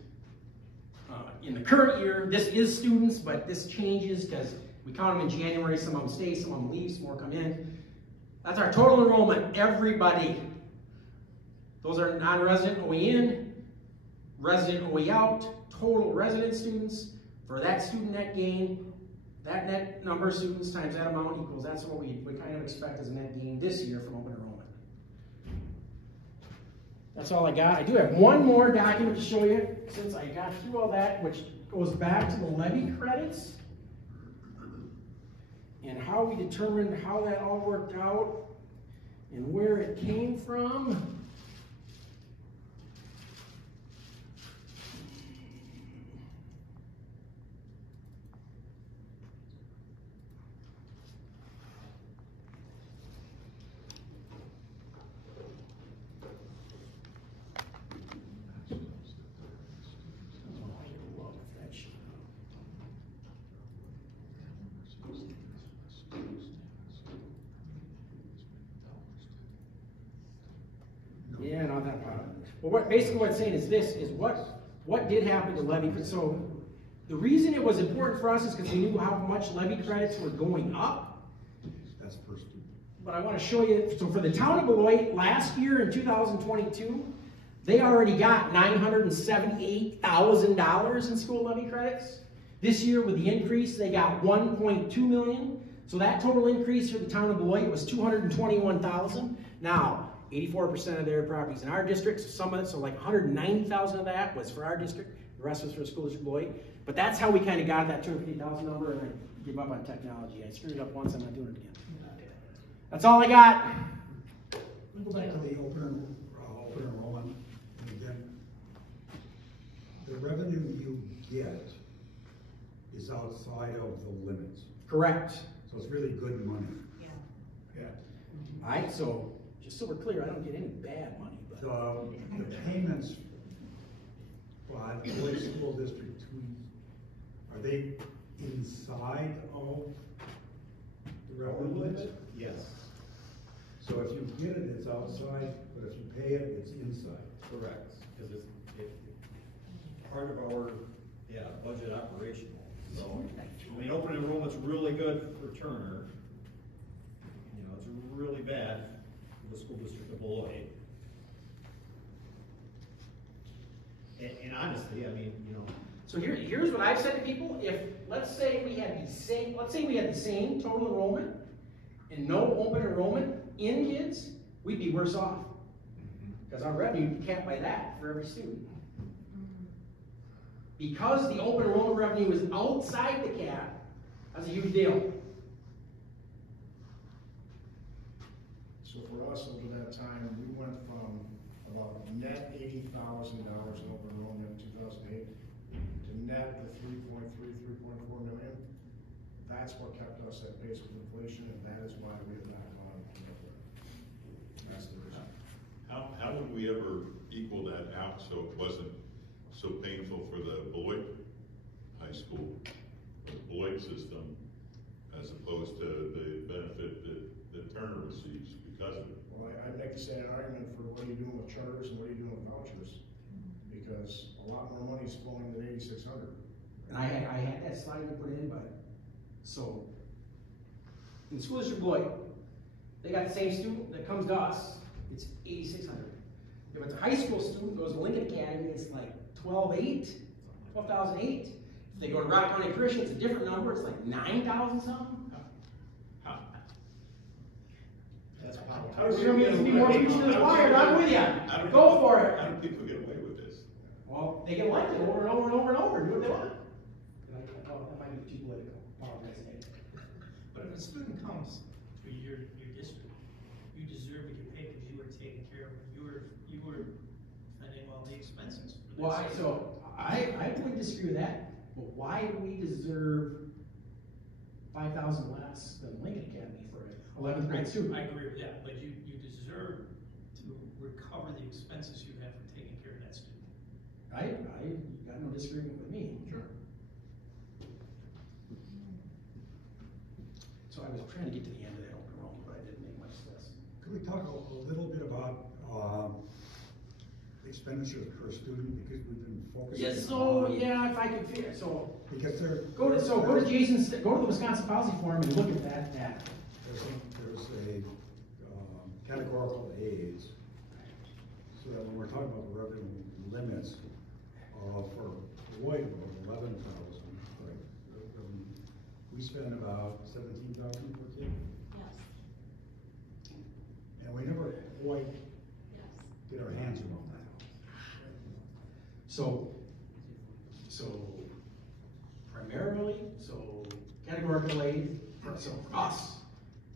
in the current year, this is students, but this changes because we count them in January, some of them stay, some of them leave, some more come in. That's our total enrollment, everybody. Those are non-resident OE in, resident OE out, total resident students. For that student net gain, that net number of students times that amount equals, that's what we kind of expect as a net gain this year from open enrollment. That's all I got. I do have one more document to show you since I got through all that, which goes back to the levy credits and how we determined how that all worked out and where it came from. But basically what it's saying is this, is what did happen to levy. So the reason it was important for us is because we knew how much levy credits were going up. That's per student. But I want to show you, so for the town of Beloit, last year in 2022, they already got $978,000 in school levy credits. This year with the increase, they got $1.2 million. So that total increase for the town of Beloit was $221,000. Now, 84% of their properties in our district, so some of it, so like $190,000 of that was for our district. The rest was for the school district Beloit. But that's how we kind of got that $250,000 number, and I give up on technology. I screwed it up once, I'm not doing it again. That's all I got. Go back to the open enrollment. And again, the revenue you get is outside of the limits. Correct. So it's really good money. Yeah. All right, so just so we're clear, I don't get any bad money. But The payments by the Beloit School District 2, are they inside of the revenue limit? Yes. So if you get it, it's outside, but if you pay it, it's inside. Correct, because it's part of our, budget operational. So, I mean, open enrollment's really good for Turner. You know, it's really bad for the school district of Beloit. And honestly, I mean, you know. so here's what I've said to people. If let's say we had the same total enrollment and no open enrollment in kids, we'd be worse off. Because our revenue capped by that for every student. Because the open enrollment revenue is outside the cap, that's a huge deal. So for us, over that time, we went from about net $80,000 in open enrollment in 2008 to net the 3.4 million. That's what kept us at pace with inflation, and that is why we have not gone up. That's the reason. How would we ever equal that out so it wasn't so painful for the Beloit High School, the Beloit system, as opposed to the benefit that Turner receives because of it? Well, I'd make the same argument for what are you doing with charters and what are you doing with vouchers? Because a lot more money is flowing than 8,600. And I had that slide to put in, but so in the school district Beloit, they got the same student that comes to us, it's 8,600. If it's a high school student goes to Lincoln Academy, it's like 12,008. If they go to Rock County Christian, it's a different number, it's like 9,000 something. That's I was going to be more preaching to the choir, I'm with you. Go for it. How do people get away with this? Well, they get elected over and over and over and over, do what they want. That might be too political. But if a student comes to your district, you deserve to get paid because you were taking care of it. You were spending all the expenses for this. Well, I would disagree with that, but why do we deserve 5,000 less than Lincoln Academy for an 11th grade student? I agree with that, but you deserve to recover the expenses you have for taking care of that student. I got no disagreement with me. Sure. So I was trying to get to the end of that open enrollment, but I didn't make much sense. Could we talk a little bit about expenditures per student, because we've been focusing Yes, so on, yeah, if I could figure, so because there go to Jason's, go to the Wisconsin Policy Forum and look at that. there's a categorical aids, so that when we're talking about the revenue limits for Beloit, 11,000, we spend about 17,000 per kid. Yes. And we never quite Yes. get our hands around that. So primarily, categorical aid, so for us,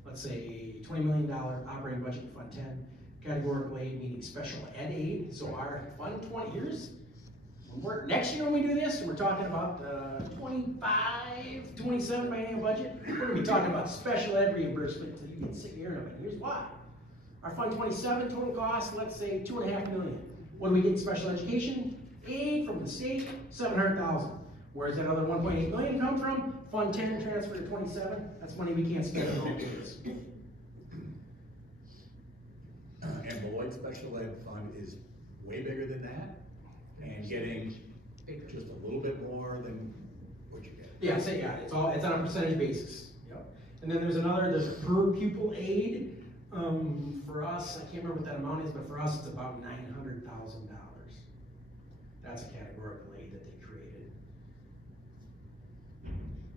let's say $20 million operating budget in Fund 10, categorical aid meaning special ed aid, so our Fund 20 years, next year when we do this, we're talking about 25, 27 biennial budget, we're going to be talking about special ed reimbursement until you get sick of hearing of it. Here's why. Our Fund 27 total cost, let's say $2.5 million. What do we get in special education? Aid from the state, $700,000. Where's that other $1.8 million come from? Fund 10 transfer to 27. That's money we can't spend on all kids. And Beloit Special Ed Fund is way bigger than that and getting just a little bit more than what you get. Yeah, it's on a percentage basis. Yep. And then there's a per pupil aid. For us, I can't remember what that amount is, but for us it's about $900,000. That's a categorical aid that they created.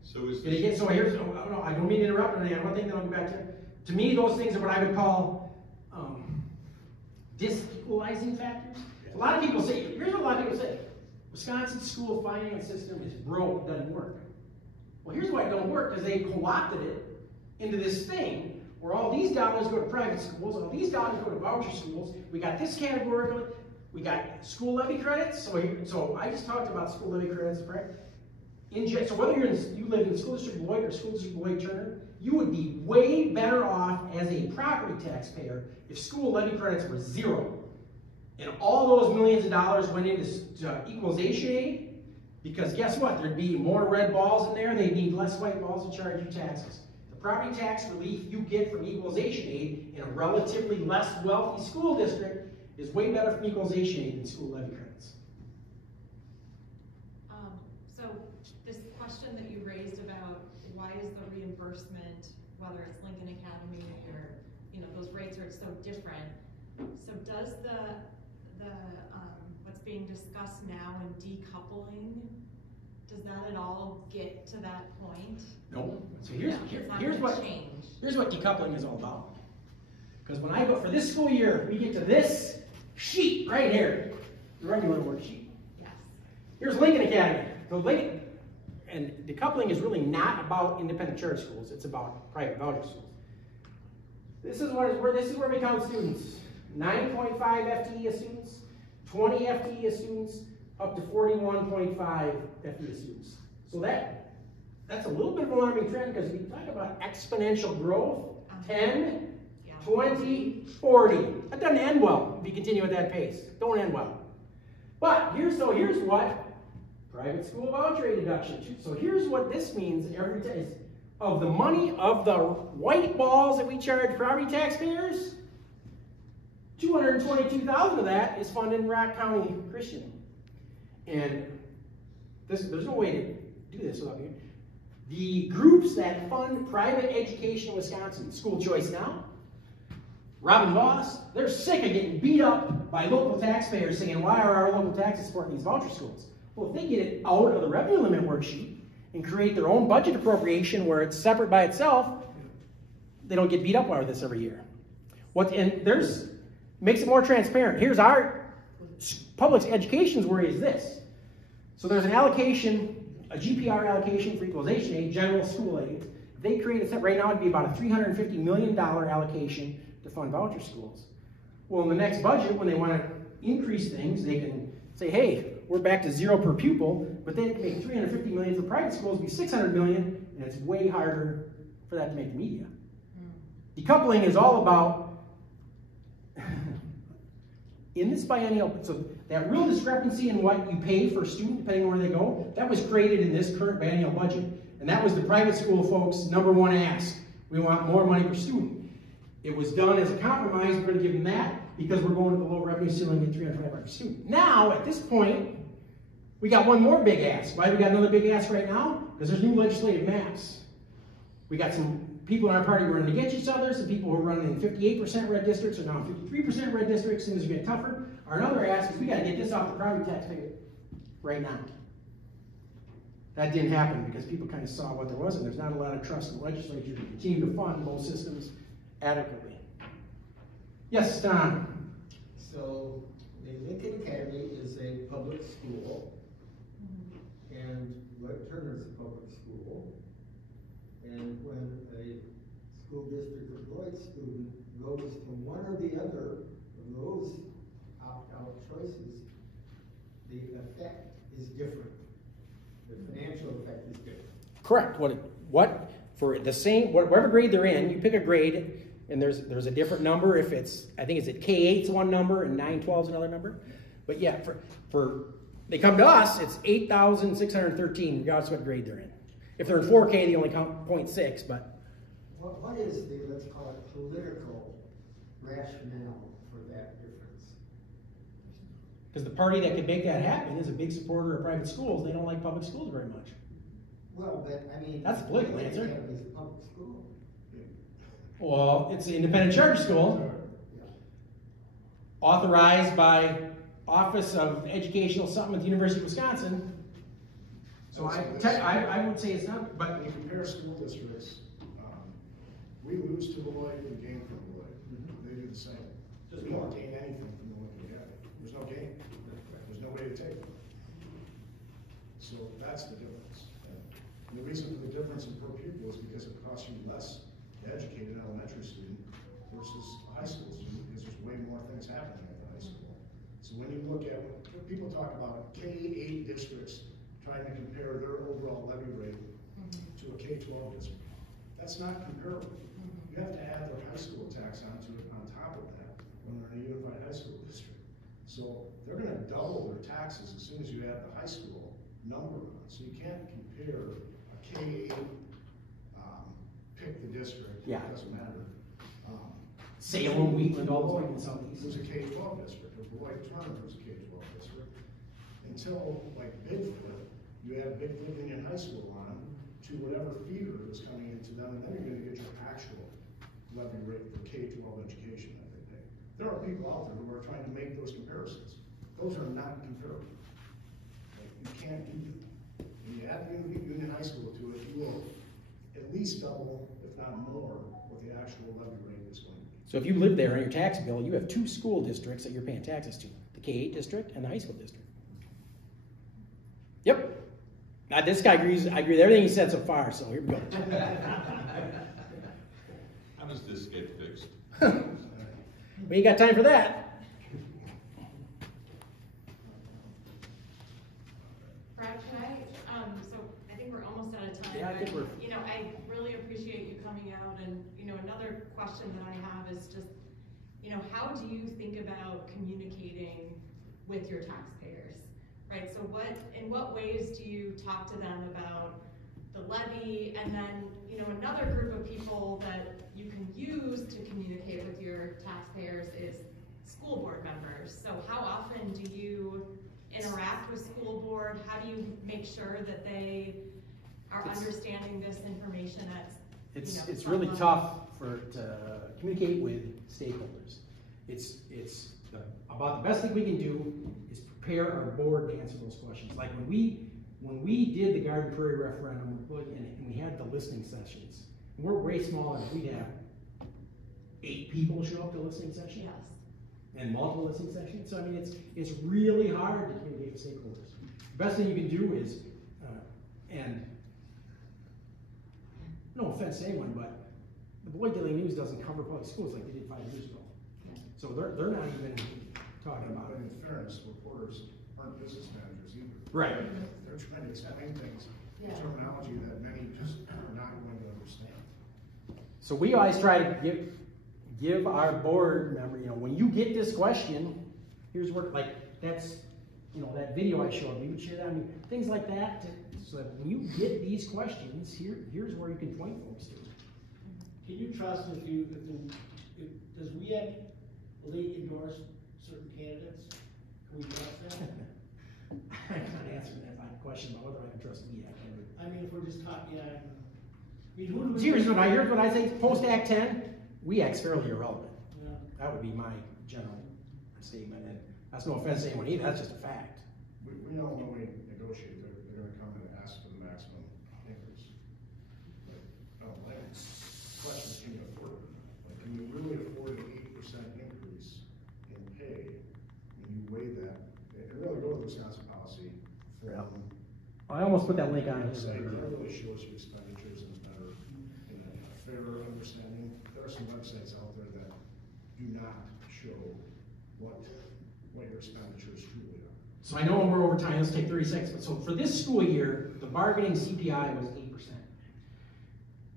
So is And again, so here's, I don't mean to interrupt or anything. One thing that I'll go back to me, those things are what I would call disequalizing factors. A lot of people say, here's what a lot of people say, Wisconsin's school finance system is broke, doesn't work. Well, here's why it don't work, because they co-opted it into this thing where all these dollars go to private schools, all these dollars go to voucher schools. We got this categorical, we got school levy credits. So I just talked about school levy credits, correct? So whether you live in the school district Beloit or school district Beloit Turner, you would be way better off as a property taxpayer if school levy credits were zero. And all those millions of dollars went into equalization aid, because guess what? There'd be more red balls in there, they'd need less white balls to charge you taxes. The property tax relief you get from equalization aid in a relatively less wealthy school district is way better from equalization aid than school levy credits. So this question that you raised about why is the reimbursement, whether it's Lincoln Academy or those rates are so different. So does the what's being discussed now in decoupling, does that at all get to that point? No. So here's Here's what decoupling is all about. Because when I go for this school year, we get to this sheet right here, the regular worksheet. Yes. Here's Lincoln Academy. So Lincoln, and decoupling is really not about independent charter schools. It's about private voucher schools. This is where we count students. 9.5 FTE as students, 20 FTE as students, up to 41.5 FTE as students. So that's a little bit of an alarming trend, because if you talk about exponential growth, 10, 20, 40. That doesn't end well if you continue at that pace. Don't end well. But here's what private school voucher aid deduction. So here's what this means every time. Of the money of the white balls that we charge property taxpayers, 222,000 of that is funded in Rock County Christian. And there's no way to do this without you. The groups that fund private education in Wisconsin, School Choice Now, Robin Voss, they're sick of getting beat up by local taxpayers saying, why are our local taxes supporting these voucher schools? Well, if they get it out of the revenue limit worksheet and create their own budget appropriation where it's separate by itself, they don't get beat up over this every year. Makes it more transparent. Here's our public education's worry is this. So there's an allocation, a GPR allocation for equalization aid, general school aid. They create a set, right now it'd be about a $350 million allocation to fund voucher schools. Well, in the next budget, when they want to increase things, they can say, hey, we're back to zero per pupil, but then it can make $350 million for private schools, be $600 million, and it's way harder for that to make the media. Decoupling is all about, in this biennial, so that real discrepancy in what you pay for a student, depending on where they go, that was created in this current biennial budget. And that was the private school folks' #1 ask. We want more money per student. It was done as a compromise. We're going to give them that because we're going to the low revenue ceiling at $325 per student. Now, at this point, we got one more big ask. Why do we got another big ask right now? Because there's new legislative maps. We got some people in our party running against each other. Some people who are running in 58% red districts are now in 53% red districts. Things are getting tougher. Our another ask is we got to get this off the property tax ticket right now. That didn't happen because people kind of saw what there was, and there's not a lot of trust in the legislature to continue to fund both systems adequately. Yes, Don. So the Lincoln Academy is a public school, and Beloit Turner is a public school. And when a school district or Beloit student goes to one or the other of those opt-out choices, the effect is different. The financial effect is different. Correct. What for the same, whatever grade they're in, you pick a grade, and there's a different number. If it's, I think it's K8's one number and 912's another number. But yeah, for they come to us, it's 8,613 regardless of what grade they're in. If they're in 4K, they only count 0.6. But what is the, let's call it, political rationale for that difference? Because the party that could make that happen is a big supporter of private schools. They don't like public schools very much. Well, but, I mean. That's the political answer. It's a public school. Well, it's an independent charter school, authorized by Office of Educational something at the University of Wisconsin. So I would say it's not, but. When you compare school districts, we lose to Beloit, we gain from Beloit. They do the same. We don't gain anything from the one we get. There's no gain. There's no way to take it. So that's the difference. And the reason for the difference in per pupil is because it costs you less to educate an elementary student versus a high school student, because there's way more things happening at the high school. So when you look at, when people talk about K-8 districts trying to compare their overall levy rate to a K-12 district, that's not comparable. You have to add their high school tax onto it on top of that when they're in a unified high school district. So they're gonna double their taxes as soon as you add the high school number on. So you can't compare a K-8, pick the district, Yeah. it doesn't matter. Salem, Wheatland, all those people in Southeast. Who's a K-12 district, or Beloit Turner, who's a K-12 district. Until, like Bigfoot, you add Bigfoot Union High School on to whatever feeder is coming into them, and then you're gonna get your actual levy rate for K-12 education that they pay. There are people out there who are trying to make those comparisons. Those are not comparable. Like, you can't do that. When you add Union High School to it, you will at least double, if not more, what the actual levy rate is going to be. So if you live there on your tax bill, you have two school districts that you're paying taxes to, the K-8 district and the high school district. Yep. Now this guy agrees, I agree with everything he said so far, so here we go. How does this get fixed? We ain't got time for that. Brad, can I, so I think we're almost out of time. Yeah, I think we're. You know, I really appreciate you coming out, and, you know, another question that I have is just, you know, how do you think about communicating with your taxpayers, right? So in what ways do you talk to them about the levy, and then, you know, another group of people that you can use to communicate with your taxpayers is school board members. So how often do you interact with school board? How do you make sure that they are understanding this information at, It's really tough to communicate with stakeholders. About the best thing we can do is prepare our board to answer those questions. Like when we did the Garden Prairie referendum, and we had the listening sessions, we're way smaller. We'd have 8 people show up to listening sessions. yes. And multiple listening sessions. So I mean, it's really hard to communicate with stakeholders. The best thing you can do is, and no offense to anyone, but the Beloit Daily News doesn't cover public schools like they did 5 years ago. So they're not even talking about But it. in fairness, reporters aren't business managers either. Right. They're trying to explain things, Yeah. terminology that many just are not going to understand. So we always try to give our board member, you know, when you get this question, here's where, like, that's, you know, that video I showed, we would share that, I mean, things like that, so that when you get these questions, here's where you can point folks to. Can you trust does WEAC really endorse certain candidates? Can we trust that? I'm not answering that question about whether I can trust WEAC. I mean, if we're just talking, yeah. I mean, who do we? Here's what I say, post Act 10, WEAC's fairly irrelevant. Yeah. That would be my general statement, and that's no offense to anyone either, that's just a fact. We know when we negotiate, they're gonna come and ask for the maximum increase. Like, question, can you afford it? Like, can you really afford an 8% increase in pay? When you weigh that, and really go to the Wisconsin policy form. I almost put that link on That here. really shows you expenditures in a fairer understanding. There are some websites out there that do not show what your expenditures truly are. So I know we're over time, let's take 30 seconds, but so for this school year, the bargaining CPI was 8%.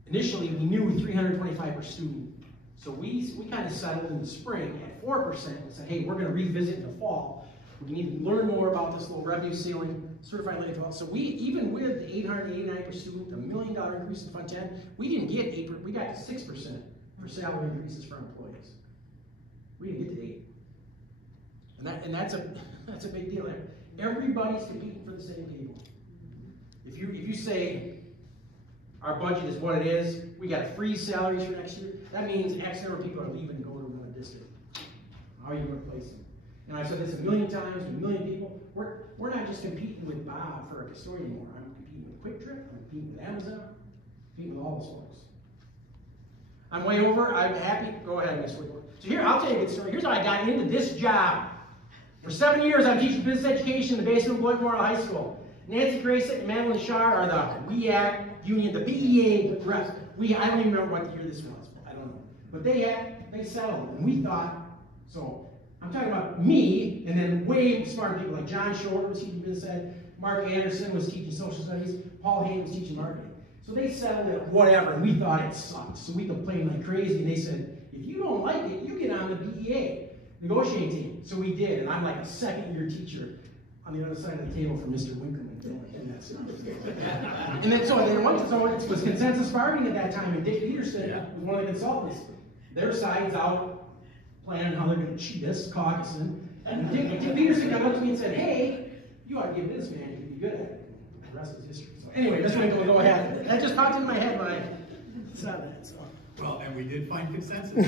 Initially, we knew 325 per student, so we kind of settled in the spring at 4% and said, hey, we're gonna revisit in the fall. We need to learn more about this little revenue ceiling, certified late development. So we, even with the 889 per student, the $1 million increase in Fund 10, we didn't get 8%, we got 6% for salary increases for employees. We didn't get to 8. And that's a big deal. Everybody's competing for the same people. If you say our budget is what it is, we got to freeze salaries for next year, that means X number of people are leaving to go to another district. How are you going to replace them? And I've said this a million times with a million people. We're not just competing with Bob for a custodian anymore. I'm competing with Quick Trip, I'm competing with Amazon, I'm competing with all those folks. I'm way over. I'm happy. Go ahead, Miss Whitworth. So here, I'll tell you a good story. Here's how I got into this job. For 7 years, I'm teaching business education in the basement of Beloit College High School. Nancy Grayson and Madeline Shar are the WEAC union, the BEA reps. I don't even remember what year this was. I don't know. But they settled, and we thought, so I'm talking about me, and then way smarter people like John Short was teaching business ed, Mark Anderson was teaching social studies, Paul Hayden was teaching marketing. So they settled it, whatever, and we thought it sucked. So we complained like crazy, and they said, if you don't like it, you get on the BEA negotiating team. So we did, and I'm like a second-year teacher on the other side of the table from Mr. Winkleman. And that's it. And then so it was consensus bargaining at that time, and Dick Peterson was one of the consultants. Their side's out planning how they're going to cheat us, caucusing. And Dick Peterson got up to me and said, hey, you ought to give this man, you'd be good at it. The rest is history. So anyway, Mr. Winkleman, go ahead. That just popped into my head when I saw that. So. Well, and we did find consensus.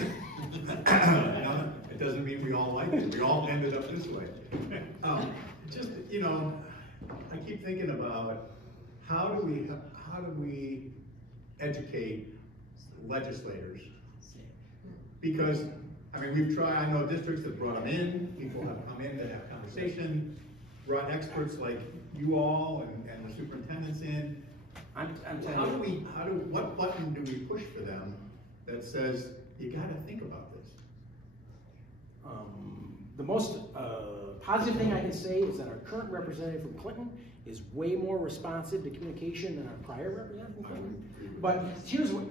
It doesn't mean we all liked it. We all ended up this way. Just, you know, I keep thinking about how do we educate legislators? Because, I mean, we've tried, I know districts that brought them in, people have come in to have conversation, brought experts like you all and the superintendents in. What button do we push for them that says, you gotta think about this? The most positive thing I can say is that our current representative from Clinton is way more responsive to communication than our prior representative from Clinton. But here's what,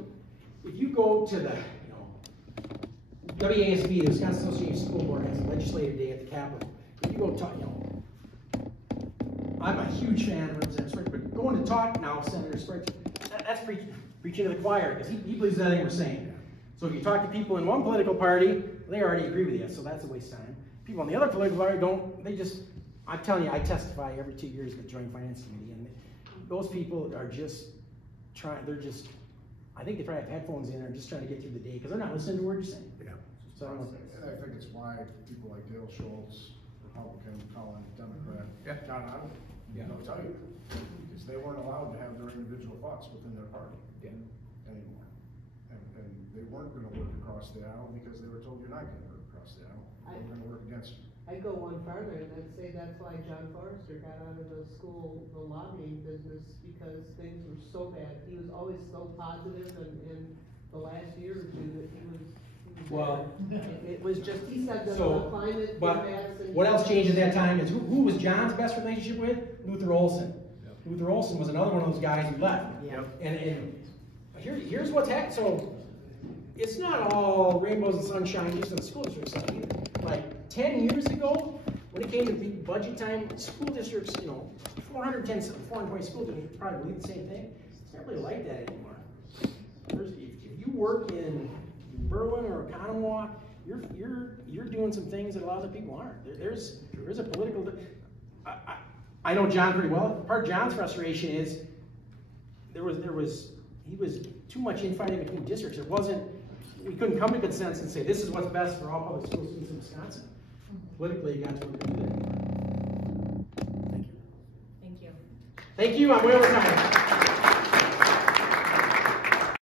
if you go to the, WASB, the Wisconsin Association of School Board, has a legislative day at the Capitol. If you go talk, I'm a huge fan of Representative Sprague, but going to talk now, Senator Sprague, that's preaching to the choir, because he believes in everything we're saying. So if you talk to people in one political party, they already agree with you, so that's a waste of time. People on the other political party don't, I'm telling you, I testify every 2 years at the Joint Finance Committee, and those people are just trying, I think they probably have headphones in, they're just trying to get through the day, because they're not listening to a word you're saying. Yeah. So And I think it's why people like Dale Schultz, Republican, Colin, Democrat, got out of it. They'll tell you, because they weren't allowed to have their individual thoughts within their party anymore. And they weren't going to work across the aisle because they were told you're not going to work across the aisle. We're going to work against you. I'd go one farther and say that's why John Forrester got out of the lobbying business, because things were so bad. He was always so positive, and in the last year or two that he was well, it was just, he said that so, the climate. but what else changed at that time is who was John's best relationship with? Luther Olson. Yep. Luther Olson was another one of those guys who left. Yep. And here's what's happened. So it's not all rainbows and sunshine just on the school district side either. Like 10 years ago, when it came to budget time, school districts, 420 school districts probably believe the same thing. It's not really like that anymore. If you work in Berlin or Oconomowoc, you're doing some things that a lot of the people aren't. There's a political. I know John pretty well. Part of John's frustration is he was too much infighting between districts. We couldn't come to consensus and say this is what's best for all public school students in Wisconsin. Politically, you guys weren't going to do that. Thank you. Thank you. Thank you. I'm way over time.